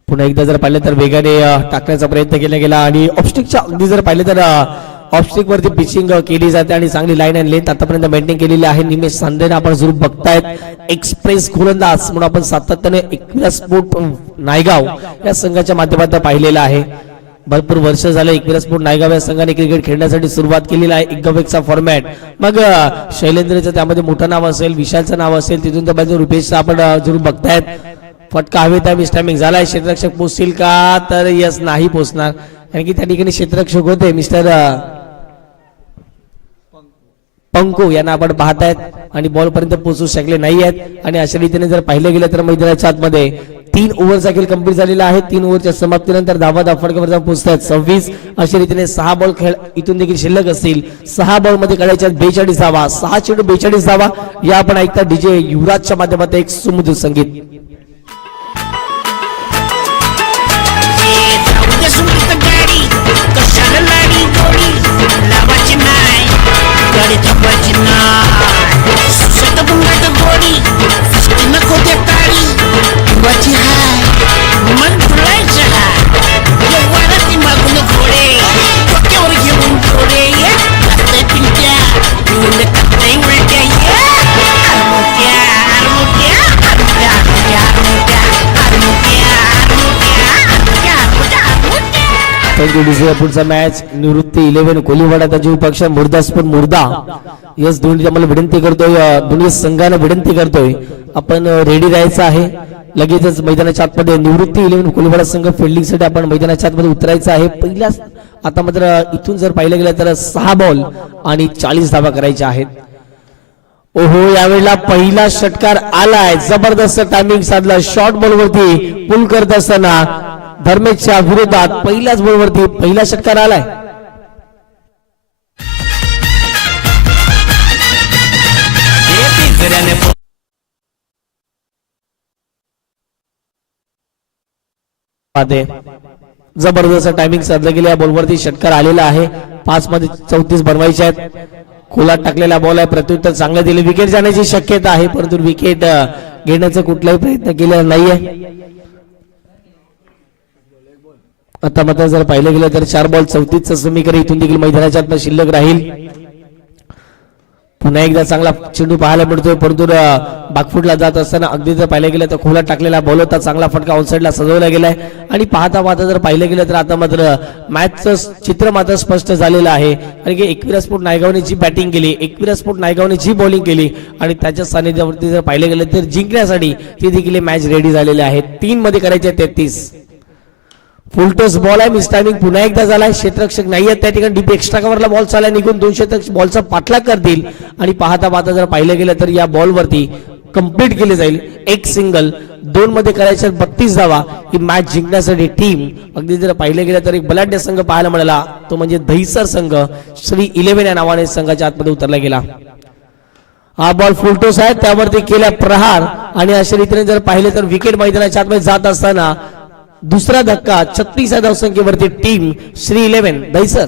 पुन्हा एकदा जर पाहिलं तर वेगाने टाकण्याचा प्रयत्न केला गेला आणि ऑफस्टिकच्या अगदी जर पाहिलं तर ऑफस्टिक वरती पिचिंग केली जाते आणि चांगली लाईन अँड लेंथ आतापर्यंत मेंटेन केलेली आहे. निमेश सांदेने आपण जरूर बघतायत. एक्सप्रेस गोलंदाज म्हणून आपण सातत्याने एकविरा स्पोर्ट नायगाव या संघाच्या माध्यमातून पाहिलेला आहे. भरपूर वर्ष झाले एकविरा स्पोर्ट नायगाव या संघाने क्रिकेट खेळण्यासाठी सुरुवात केलेली आहे. एक गवेकचा फॉर्मॅट. मग शैलेंद्रचं त्यामध्ये मोठं नाव असेल, विशालचं नाव असेल, तिथून तर रुपेशचं आपण जरूर बघतायत. फटका हवे त्या मिस्टायमिंग झालाय. क्षेत्ररक्षक पोहोचतील का तर यस नाही पोहोचणार कारण की त्या ठिकाणी क्षेत्ररक्षक होते मिस्टर पंकू यांना आपण पाहतायत आणि बॉल पर्यंत पोहोचू शकले नाही आहेत. आणि अशा रीतीने जर पाहिलं गेलं तर मैदानाच्या आतमध्ये 3 ओव्हरचा खेळ कंप्लीट झालेला आहे. 3 ओव्हरच्या समाप्तीनंतर धावा फटकावर जाऊन पोहोचतात 26. अशा रीतीने 6 बॉल खेळ इथून देखील शिल्लक असतील. 6 बॉल मध्ये काढायच्या 42 धावा. 6 चेंडू 42 धावा. या आपण ऐकता डीजे युवराजच्या माध्यमातून एक सुमधुर संगीत. पुढचा मॅच निवृत्ती 11 कोलीवाडा त्याची पक्ष मुर्दास्पूर मुर्दा. यस दोन्ही आम्हाला विनंती करतोय, दोन्ही संघाने विनंती करतोय आपण रेडी राहायचं आहे. लगेचच मैदानाच्या आतमध्ये निवृत्ती 11 कोलीवाडा संघ फिल्डिंगसाठी आपण मैदानाच्या आतमध्ये उतरायचं आहे. पहिल्याच आता मात्र इथून जर पाहिलं गेलं तर 6 बॉल आणि 40 धावा करायच्या आहेत. ओहो यावेळेला पहिला षटकार आलाय. जबरदस्त टायमिंग साधला. शॉर्ट बॉल वरती पुल करत असताना धर्मेशच्या विरोधात पहिल्याच बॉलवरती पहिला षटकार आलाय. जबरदस्त टायमिंग साधलं गेलं. या बॉलवरती षटकार आलेला आहे. 5 मध्ये 34 बनवायचे आहेत. खोलात टाकलेला बॉल आहे. प्रत्युत्तर चांगलं दिले. विकेट जाण्याची शक्यता आहे परंतु विकेट घेण्याचा कुठलाही प्रयत्न केलेला नाहीये. आता मात्र जर पाहिलं गेलं तर 4 बॉल 34चं समीकरण इथून देखील मैदानाच्या आत शिल्लक राहील. पुन्हा एकदा चांगला चेंडू पाहायला मिळतोय परंतु बॅकफुटला जात असताना अगदी जर पाहिलं गेलं तर खोलात टाकलेला बॉल होता. चांगला फटका ऑनसाइडला सजवला गेलाय आणि पाहता पाहता जर पाहिलं गेलं तर आता मात्र मॅचचं चित्र मात्र स्पष्ट झालेलं आहे. कारण की एकविरा स्पोर्ट नायगावने जी बॅटिंग केली, एकविरा स्पोर्ट नायगावने जी बॉलिंग केली आणि त्याच्या सानिध्यावरती जर पाहिलं गेलं तर जिंकण्यासाठी ती देखील मॅच रेडी झालेली आहे. 3 मध्ये करायचे 33. फुलटॉस बॉल आहे. मिस टायमिंग पुन्हा एकदा झालाय. क्षेत्ररक्षक नाहीये त्या ठिकाणी. डीप एक्स्ट्रा कव्हरला बॉल चालला निघून 2 क्षेत्ररक्षक बॉलचा पाठलाग करतील आणि पाहता पाहता जर पाहिलं गेलं तर या बॉलवरती कंप्लीट केले जाईल. एक सिंगल. 2 मध्ये करायच्या 32 धावा. ही मॅच जिंकण्यासाठी टीम अगदी जर पाहिलं गेलं तर एक बलाढ्य संघ पाहायला मिळाला तो म्हणजे दहिसर संघ. श्री 11 या नावाने संघाच्या आतमध्ये उतरला गेला. हा बॉल फुलटॉस आहे. त्यावरती केला प्रहार आणि अशा रीतीने जर पाहिलं तर विकेट मैदानाच्या आतमध्ये जात असताना दुसरा धक्का 36 या धावसंख्येवरती टीम श्री 11 दहिसर.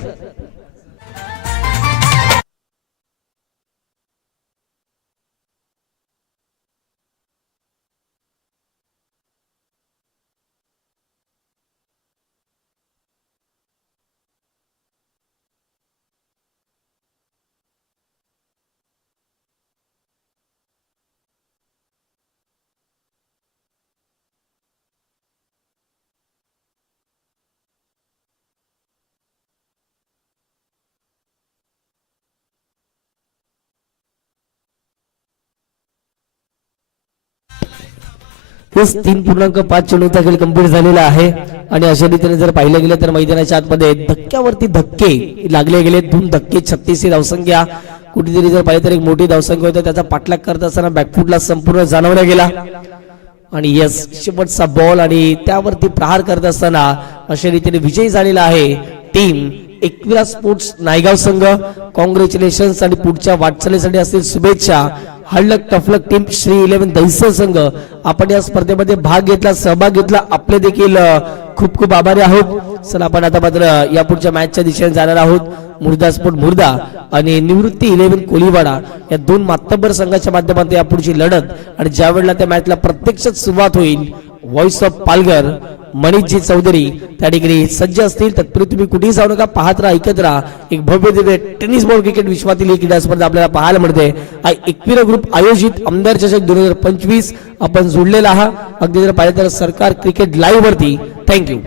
तेच 3.5 चेंडूचा खेळ कंप्लीट झालेला आहे आणि अशा रीतीने जर पाहिलं गेलं तर मैदानाच्या आतमध्ये धक्क्यावरती धक्के लागले गेले. 2 धक्के 36 ही धावसंख्या. कुठेतरी जर पाहिलं तर एक मोठी धावसंख्या होती. त्याचा पाठलाग करत असताना बॅकफुटला संपूर्ण जाणवला गेला आणि यस शेवटचा बॉल आणि त्यावरती प्रहार करत असताना अशा रीतीने विजयी झालेला आहे टीम एकविरा स्पोर्ट्स नायगाव संघ. कॉंग्रॅच्युलेशन्स आणि पुढच्या वाटचालीसाठी असतील शुभेच्छा. हळक टफलक टीम श्री 11 दहिसर संघ आपण या स्पर्धेमध्ये भाग घेतला, सहभाग घेतला. आपले देखील खूप खूप आभारी आहोत. चला आपण आता मात्र या पुढच्या मॅचच्या दिशेने जाणार आहोत मुर्दा स्पोर्ट मुर्दा आणि निवृत्ती 11 कोलीवाडा या दोन मातब्बर संघाच्या माध्यमातून या पुढची लढत आणि ज्या वेळेला त्या मॅचला प्रत्यक्षात सुरुवात होईल व्हॉइस ऑफ पालघर मनीषजी चौधरी त्या ठिकाणी सज्ज असतील. तत्पूर्वी तुम्ही कुठेही जाऊ नका, पाहत राहा, ऐकत राहा. एक भव्य दिव्य टेनिस बॉल क्रिकेट विश्वातील एक क्रीडा स्पर्धा आपल्याला पाहायला मिळते. 21 ग्रुप आयोजित आमदार चषक 2025 आपण जोडलेला आहात. अगदी जर पाहिजे तर सरकार क्रिकेट लाईव्ह वरती. थँक्यू.